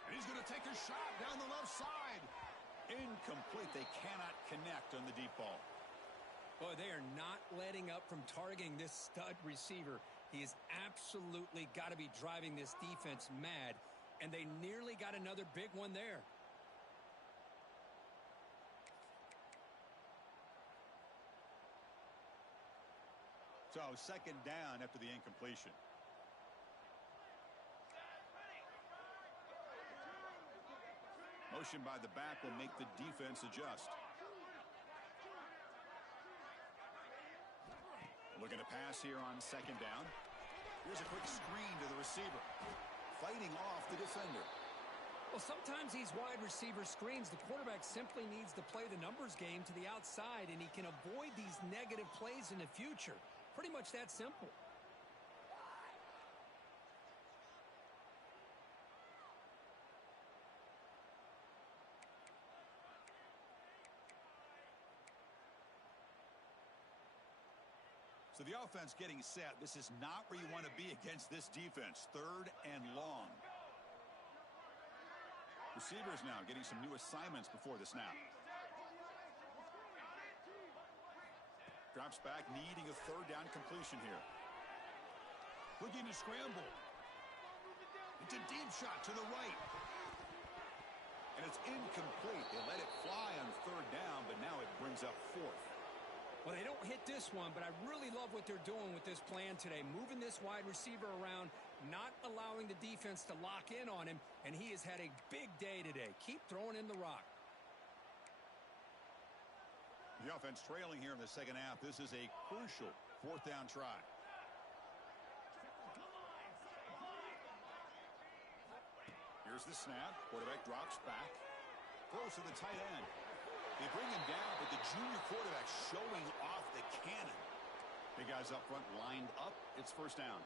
And he's going to take a shot down the left side. Incomplete. They cannot connect on the deep ball. Boy, they are not letting up from targeting this stud receiver. He has absolutely got to be driving this defense mad, and they nearly got another big one there. So second down after the incompletion. Motion by the back will make the defense adjust. Looking to pass here on second down. Here's a quick screen to the receiver. Fighting off the defender. Well, sometimes these wide receiver screens, the quarterback simply needs to play the numbers game to the outside, and he can avoid these negative plays in the future. Pretty much that simple. So the offense getting set. This is not where you want to be against this defense. Third and long. Receivers now getting some new assignments before the snap. Drops back, needing a third down completion here. Looking to scramble. It's a deep shot to the right. And it's incomplete. They let it fly on third down, but now it brings up fourth. Well, they don't hit this one, but I really love what they're doing with this plan today. Moving this wide receiver around, not allowing the defense to lock in on him, and he has had a big day today. Keep throwing in the rock. The offense trailing here in the second half. This is a crucial fourth down try. Here's the snap. Quarterback drops back. Throws to the tight end. They bring him down, but the junior quarterback showing off the cannon. Big guys up front lined up. It's first down.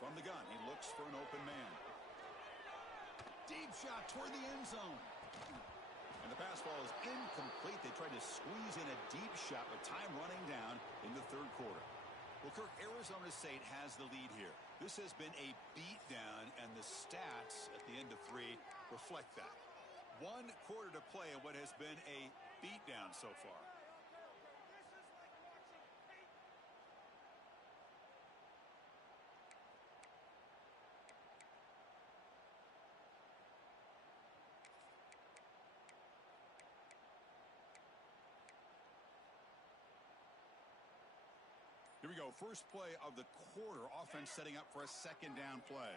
From the gun, he looks for an open man. Deep shot toward the end zone. And the pass ball is incomplete. They tried to squeeze in a deep shot with time running down in the third quarter. Well, Kirk, Arizona State has the lead here. This has been a beatdown, and the stats at the end of 3 reflect that. 1 quarter to play in what has been a beatdown so far. Here we go. First play of the quarter. Offense setting up for a second down play.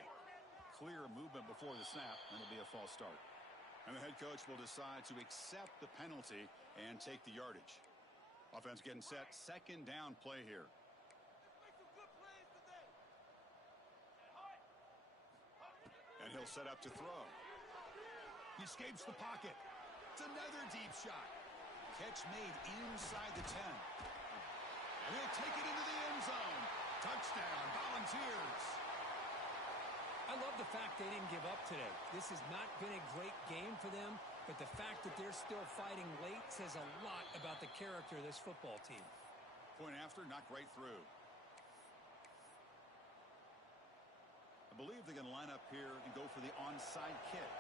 Clear movement before the snap, and it'll be a false start. And the head coach will decide to accept the penalty and take the yardage. Offense getting set. Second down play here. And he'll set up to throw. He escapes the pocket. It's another deep shot. Catch made inside the 10. And he'll take it into the end zone. Touchdown, Volunteers. I love the fact they didn't give up today. This has not been a great game for them, but the fact that they're still fighting late says a lot about the character of this football team. Point after, knocked right through. I believe they're going to line up here and go for the onside kick.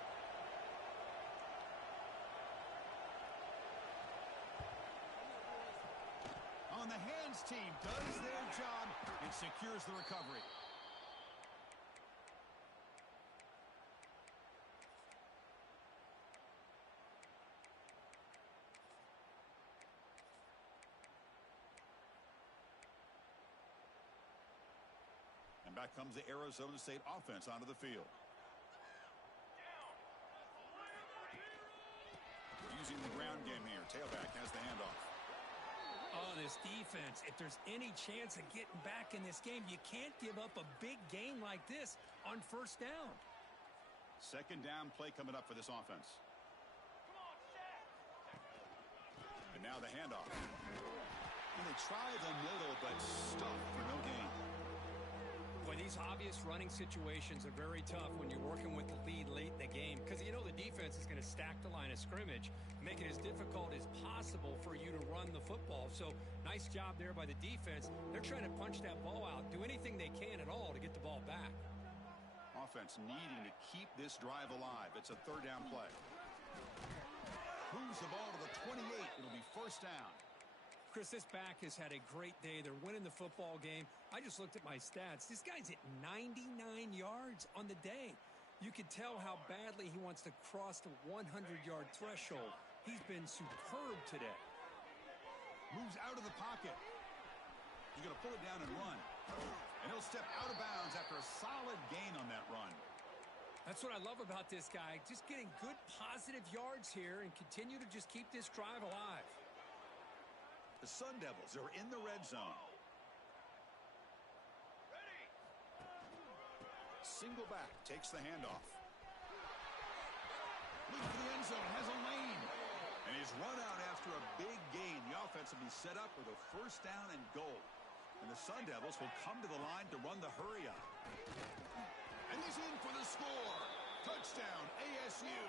On the hands team does their job and secures the recovery. And back comes the Arizona State offense onto the field. Using the ground game here. Tailback has the handoff. Oh, this defense, if there's any chance of getting back in this game, you can't give up a big game like this on first down. Second down play coming up for this offense. And now the handoff. And they try the middle, but stuffed for no gain. Boy, these obvious running situations are very tough when you're working with the lead late in the game because you know the defense is going to stack the line of scrimmage, make it as difficult as possible for you to run the football. So nice job there by the defense. They're trying to punch that ball out, do anything they can at all to get the ball back. Offense needing to keep this drive alive. It's a third down play. Moves the ball to the 28. It'll be first down. Chris, this back has had a great day. They're winning the football game. I just looked at my stats. This guy's at 99 yards on the day. You can tell how badly he wants to cross the 100-yard threshold. He's been superb today. Moves out of the pocket. He's going to pull it down and run. And he'll step out of bounds after a solid gain on that run. That's what I love about this guy. Just getting good, positive yards here and continue to just keep this drive alive. The Sun Devils are in the red zone. Single back, takes the handoff. Looking for the end zone, has a lane. And he's run out after a big gain. The offense will be set up with a first down and goal. And the Sun Devils will come to the line to run the hurry up. And he's in for the score. Touchdown, ASU.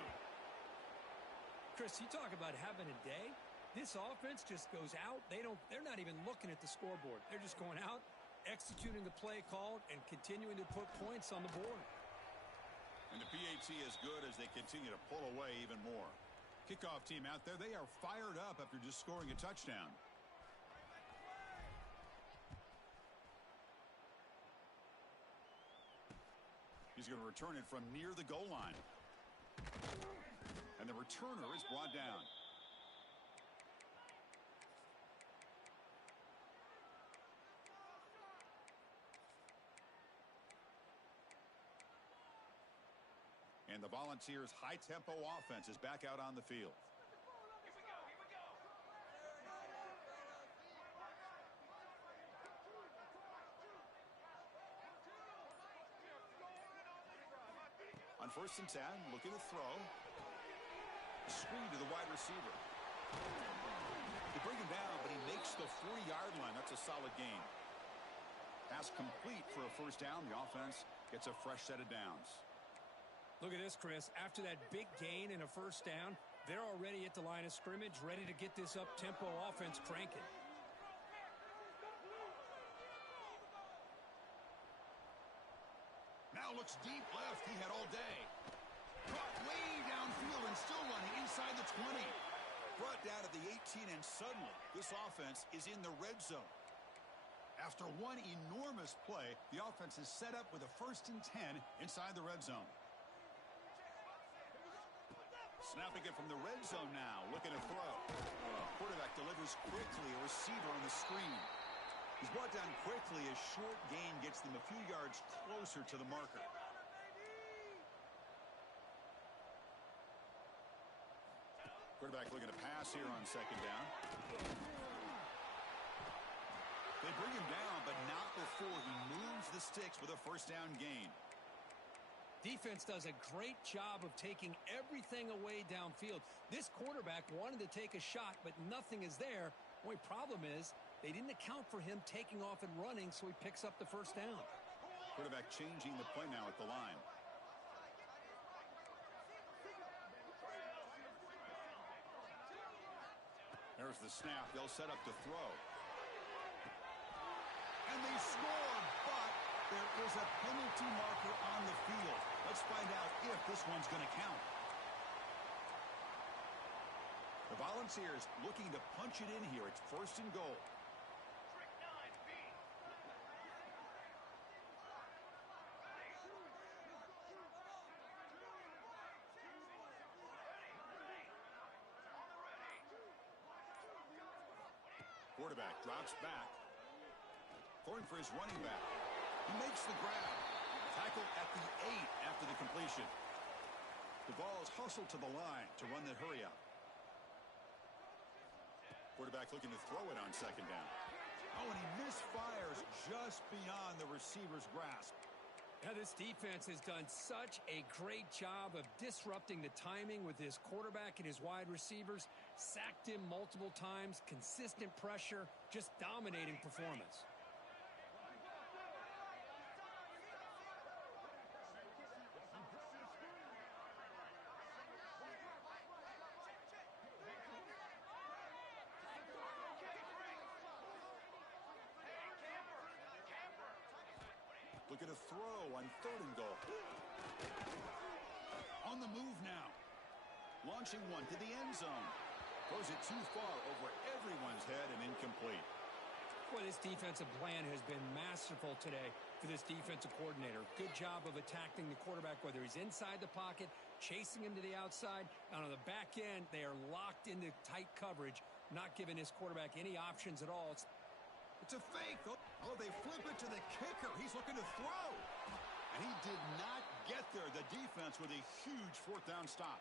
Chris, you talk about having a day. This offense just goes out. They're not even looking at the scoreboard. They're just going out, executing the play called, and continuing to put points on the board. And the PAT is good as they continue to pull away even more. Kickoff team out there, they are fired up after just scoring a touchdown. He's going to return it from near the goal line. And the returner is brought down. And the Volunteers' high-tempo offense is back out on the field. On 1st and 10, looking to throw. Screen to the wide receiver. They bring him down, but he makes the 40-yard line. That's a solid gain. Pass complete for a first down. The offense gets a fresh set of downs. Look at this, Chris. After that big gain and a first down, they're already at the line of scrimmage, ready to get this up-tempo offense cranking. Now looks deep left. He had all day. Caught way downfield and still running inside the 20. Brought down at the 18, and suddenly this offense is in the red zone. After one enormous play, the offense is set up with a 1st and 10 inside the red zone. Snapping it from the red zone now, looking to throw. Quarterback delivers quickly, a receiver on the screen. He's brought down quickly. A short gain gets them a few yards closer to the marker. Quarterback looking to pass here on 2nd down. They bring him down, but not before he moves the sticks with a 1st down gain. Defense does a great job of taking everything away downfield. This quarterback wanted to take a shot, but nothing is there. Only problem is they didn't account for him taking off and running, so he picks up the 1st down. Quarterback changing the play now at the line. There's the snap. They'll set up to throw. And they score, but there is a penalty marker on the field. Let's find out if this one's going to count. The Volunteers looking to punch it in here. It's 1st and goal. Quarterback drops back. Throwing for his running back. He makes the grab. Tackle at the 8 after the completion. The ball is hustled to the line to run the hurry up. Quarterback looking to throw it on 2nd down. Oh, and he misfires just beyond the receiver's grasp. Yeah, this defense has done such a great job of disrupting the timing with his quarterback and his wide receivers. Sacked him multiple times, consistent pressure, just dominating performance. Look at a throw on 3rd and goal. On the move now. Launching one to the end zone. Throws it too far over everyone's head and incomplete. Boy, this defensive plan has been masterful today for this defensive coordinator. Good job of attacking the quarterback, whether he's inside the pocket, chasing him to the outside. And on the back end, they are locked into tight coverage, not giving his quarterback any options at all. It's a fake. Oh, they flip it to the kicker. He's looking to throw. And he did not get there. The defense with a huge 4th down stop.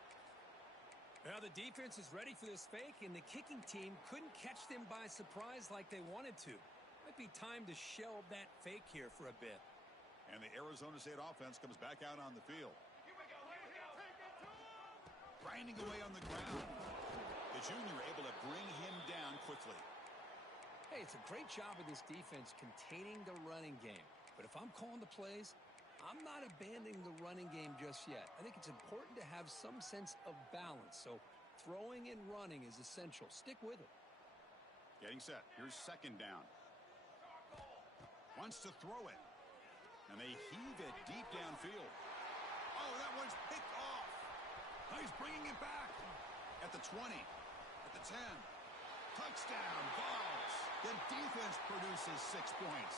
Now the defense is ready for this fake, and the kicking team couldn't catch them by surprise like they wanted to. Might be time to shelve that fake here for a bit. And the Arizona State offense comes back out on the field. Grinding away on the ground. The junior able to bring him down quickly. Hey, it's a great job of this defense containing the running game. But if I'm calling the plays, I'm not abandoning the running game just yet. I think it's important to have some sense of balance. So throwing and running is essential. Stick with it. Getting set. Here's 2nd down. Wants to throw it. And they heave it deep downfield. Oh, that one's picked off. Now he's bringing it back. At the 20. At the 10. Touchdown. Balls. The defense produces 6 points.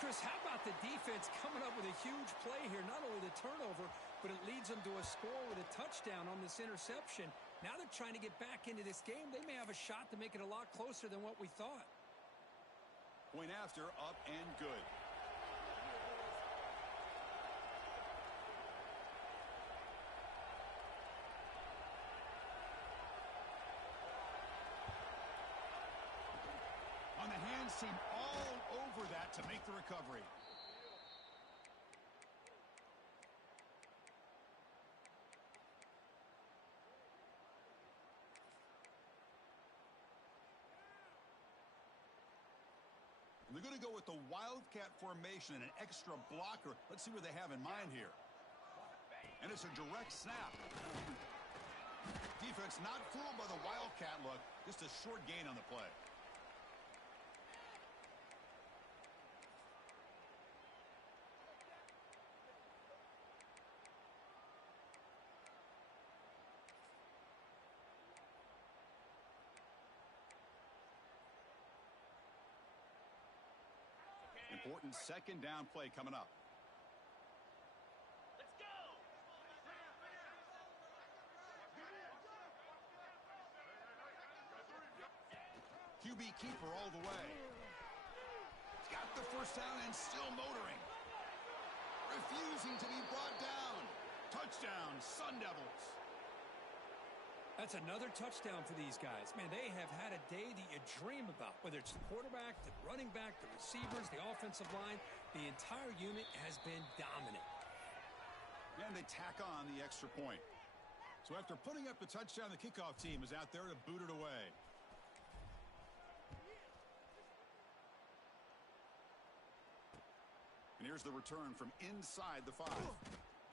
Chris, how about the defense coming up with a huge play here? Not only the turnover, but it leads them to a score with a touchdown on this interception. Now they're trying to get back into this game. They may have a shot to make it a lot closer than what we thought. Point after, up and good. On the hands team, all over that to make the recovery. And they're going to go with the Wildcat formation and an extra blocker. Let's see what they have in mind here. And it's a direct snap. Defense not fooled by the Wildcat look. Just a short gain on the play. Important second down play coming up. Let's go! QB keeper all the way. Got the first down and still motoring. Refusing to be brought down. Touchdown, Sun Devils. That's another touchdown for these guys. Man, they have had a day that you dream about. Whether it's the quarterback, the running back, the receivers, the offensive line, the entire unit has been dominant. And they tack on the extra point. So after putting up the touchdown, the kickoff team is out there to boot it away. And here's the return from inside the 5.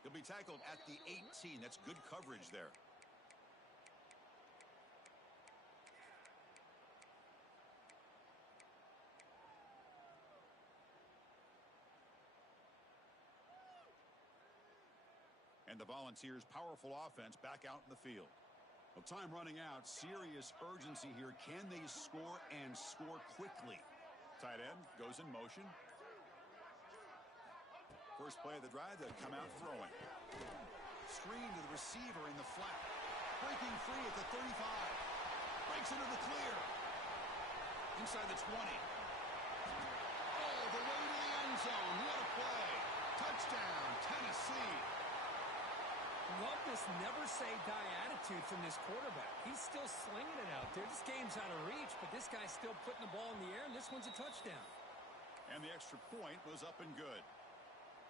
He'll be tackled at the 18. That's good coverage there. And the Volunteers' powerful offense back out in the field. Well, time running out. Serious urgency here. Can they score and score quickly? Tight end goes in motion. First play of the drive, they come out throwing. Screen to the receiver in the flat. Breaking free at the 35. Breaks into the clear. Inside the 20. All the way to the end zone. What a play. Touchdown, Tennessee. Love this never-say-die attitude from this quarterback. He's still slinging it out there. This game's out of reach, but this guy's still putting the ball in the air, and this one's a touchdown. And the extra point was up and good.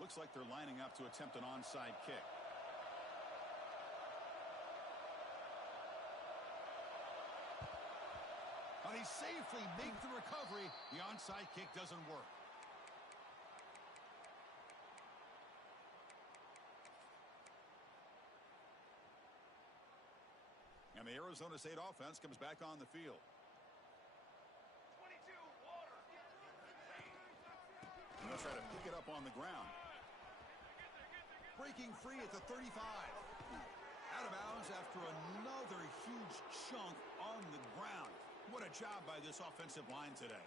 Looks like they're lining up to attempt an onside kick. But he safely makes the recovery. The onside kick doesn't work. And the Arizona State offense comes back on the field. 22, water. And they'll try to pick it up on the ground. Breaking free at the 35. Out of bounds after another huge chunk on the ground. What a job by this offensive line today.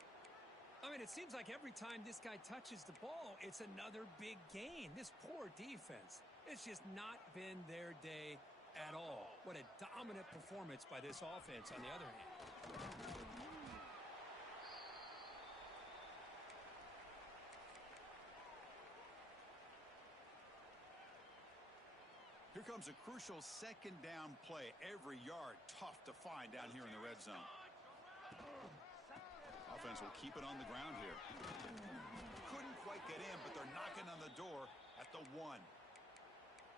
I mean, it seems like every time this guy touches the ball, it's another big gain. This poor defense, it's just not been their day at all. What a dominant performance by this offense on the other hand. Here comes a crucial second down play. Every yard tough to find down here in the red zone. Offense will keep it on the ground here. Couldn't quite get in, but they're knocking on the door at the 1.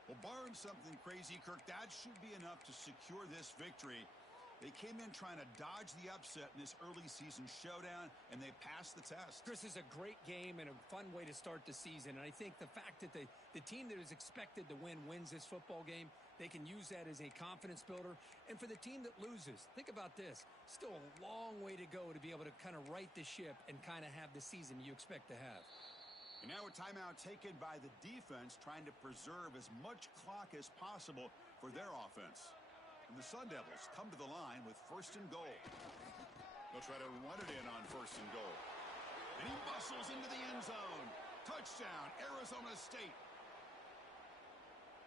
Well, barring something crazy, Kirk, that should be enough to secure this victory. They came in trying to dodge the upset in this early season showdown, and they passed the test. Chris, is a great game and a fun way to start the season. And I think the fact that the team that is expected to win wins this football game, they can use that as a confidence builder. And for the team that loses, think about this. Still a long way to go to be able to kind of right the ship and kind of have the season you expect to have. And now a timeout taken by the defense, trying to preserve as much clock as possible for their offense. And the Sun Devils come to the line with 1st and goal. They'll try to run it in on 1st and goal. And he bustles into the end zone. Touchdown, Arizona State.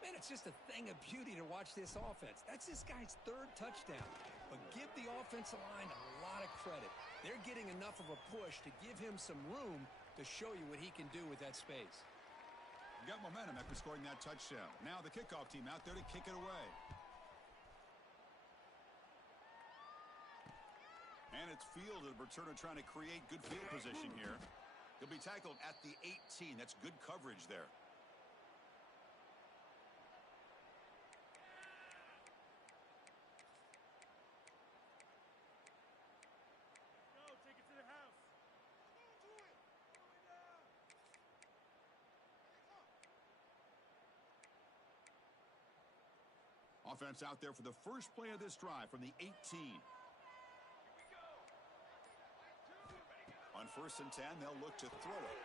Man, it's just a thing of beauty to watch this offense. That's this guy's 3rd touchdown. But give the offensive line a lot of credit. They're getting enough of a push to give him some room to show you what he can do with that space. Got momentum after scoring that touchdown. Now the kickoff team out there to kick it away. And it's fielded. Returner trying to create good field position here. He'll be tackled at the 18. That's good coverage there. Go, take it to the house. Offense out there for the first play of this drive from the 18. On 1st and 10, they'll look to throw it.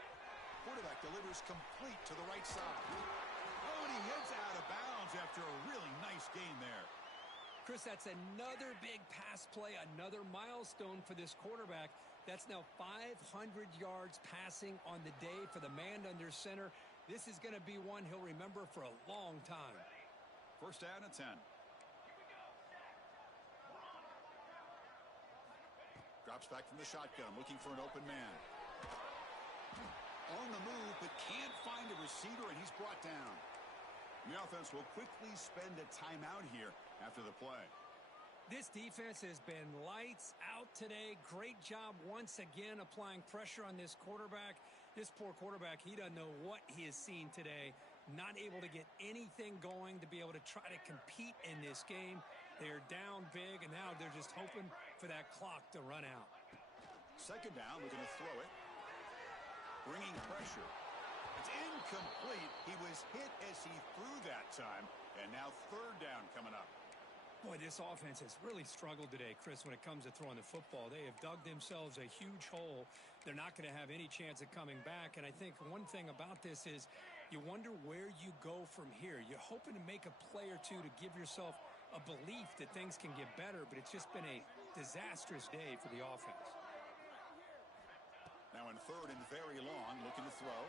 Quarterback delivers complete to the right side. Oh, and he heads out of bounds after a really nice gain there. Chris, that's another big pass play, another milestone for this quarterback. That's now 500 yards passing on the day for the man under center. This is going to be one he'll remember for a long time. 1st down and 10. Drops back from the shotgun, looking for an open man. On the move, but can't find a receiver, and he's brought down. The offense will quickly spend a timeout here after the play. This defense has been lights out today. Great job once again applying pressure on this quarterback. This poor quarterback, he doesn't know what he has seen today. Not able to get anything going to be able to try to compete in this game. They're down big, and now they're just hoping for that clock to run out. 2nd down, we're going to throw it. Bringing pressure. It's incomplete. He was hit as he threw that time. And now 3rd down coming up. Boy, this offense has really struggled today, Chris, when it comes to throwing the football. They have dug themselves a huge hole. They're not going to have any chance of coming back. And I think one thing about this is you wonder where you go from here. You're hoping to make a play or two to give yourself a belief that things can get better, but it's just been a disastrous day for the offense. Now in 3rd and very long, looking to throw.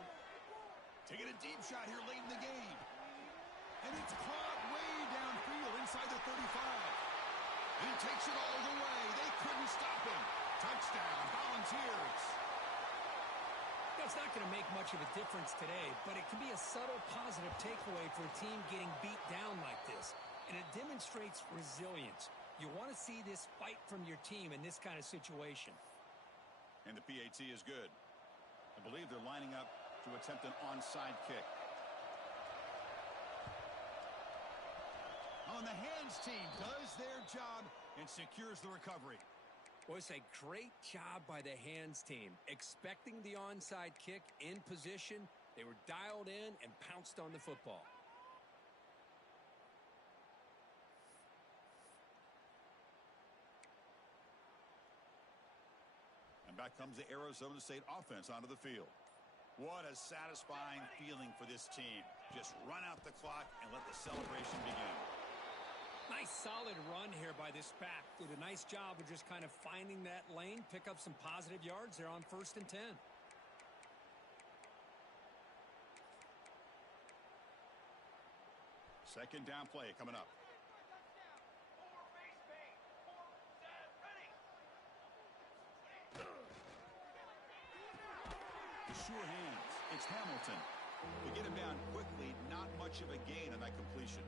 Taking a deep shot here late in the game. And it's caught way downfield inside the 35. And he takes it all the way. They couldn't stop him. Touchdown, Volunteers. Now, it's not going to make much of a difference today, but it can be a subtle positive takeaway for a team getting beat down like this. And it demonstrates resilience. You want to see this fight from your team in this kind of situation. And the PAT is good. I believe they're lining up to attempt an onside kick. On the hands team does their job and secures the recovery. Well, it's a great job by the hands team. Expecting the onside kick in position, they were dialed in and pounced on the football. And back comes the Arizona State offense onto the field. What a satisfying feeling for this team. Just run out the clock and let the celebration begin. Nice solid run here by this back. Did a nice job of just kind of finding that lane, pick up some positive yards there on 1st and 10. Second down play coming up. Sure hands. It's Hamilton. They get him down quickly. Not much of a gain on that completion.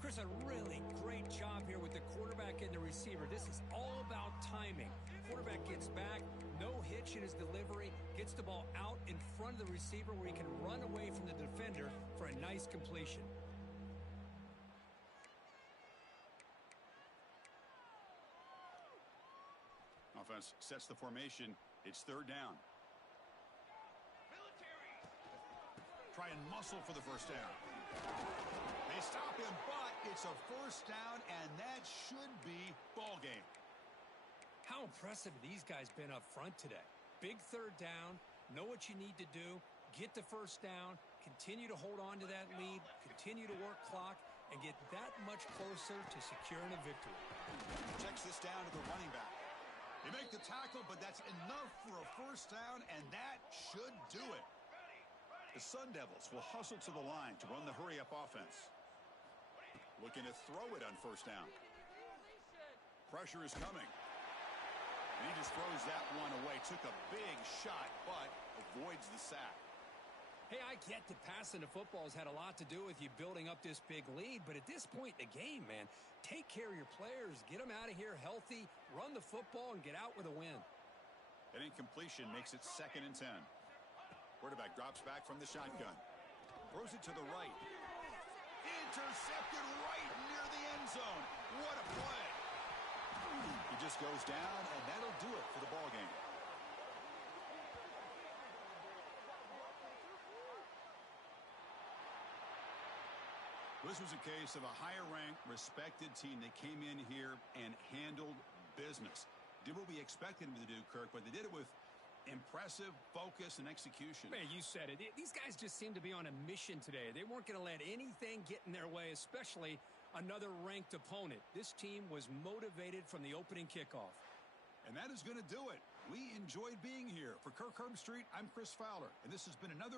Chris, a really great job here with the quarterback and the receiver. This is all about timing. Quarterback gets back, no hitch in his delivery, gets the ball out in front of the receiver where he can run away from the defender for a nice completion. Offense sets the formation. It's 3rd down. Try and muscle for the 1st down. They stop him, but it's a 1st down, and that should be ball game. How impressive have these guys been up front today? Big 3rd down, know what you need to do, get the 1st down, continue to hold on to that lead, continue to work clock, and get that much closer to securing a victory. Checks this down to the running back. They make the tackle, but that's enough for a 1st down, and that should do it. The Sun Devils will hustle to the line to run the hurry-up offense. Looking to throw it on 1st down. Pressure is coming. And he just throws that one away. Took a big shot, but avoids the sack. Hey, I get that passing the football has had a lot to do with you building up this big lead, but at this point in the game, man, take care of your players, get them out of here healthy, run the football, and get out with a win. An incompletion makes it 2nd and 10. Quarterback drops back from the shotgun. Throws it to the right. Intercepted right near the end zone. What a play. He just goes down, and that'll do it for the ball game. This was a case of a higher-ranked, respected team. They came in here and handled business. Did what we expected them to do, Kirk, but they did it with impressive focus and execution. Man, you said it. These guys just seem to be on a mission today. They weren't going to let anything get in their way, especially another ranked opponent. This team was motivated from the opening kickoff. And that is going to do it. We enjoyed being here. For Kirk Herbstreit, I'm Chris Fowler, and this has been another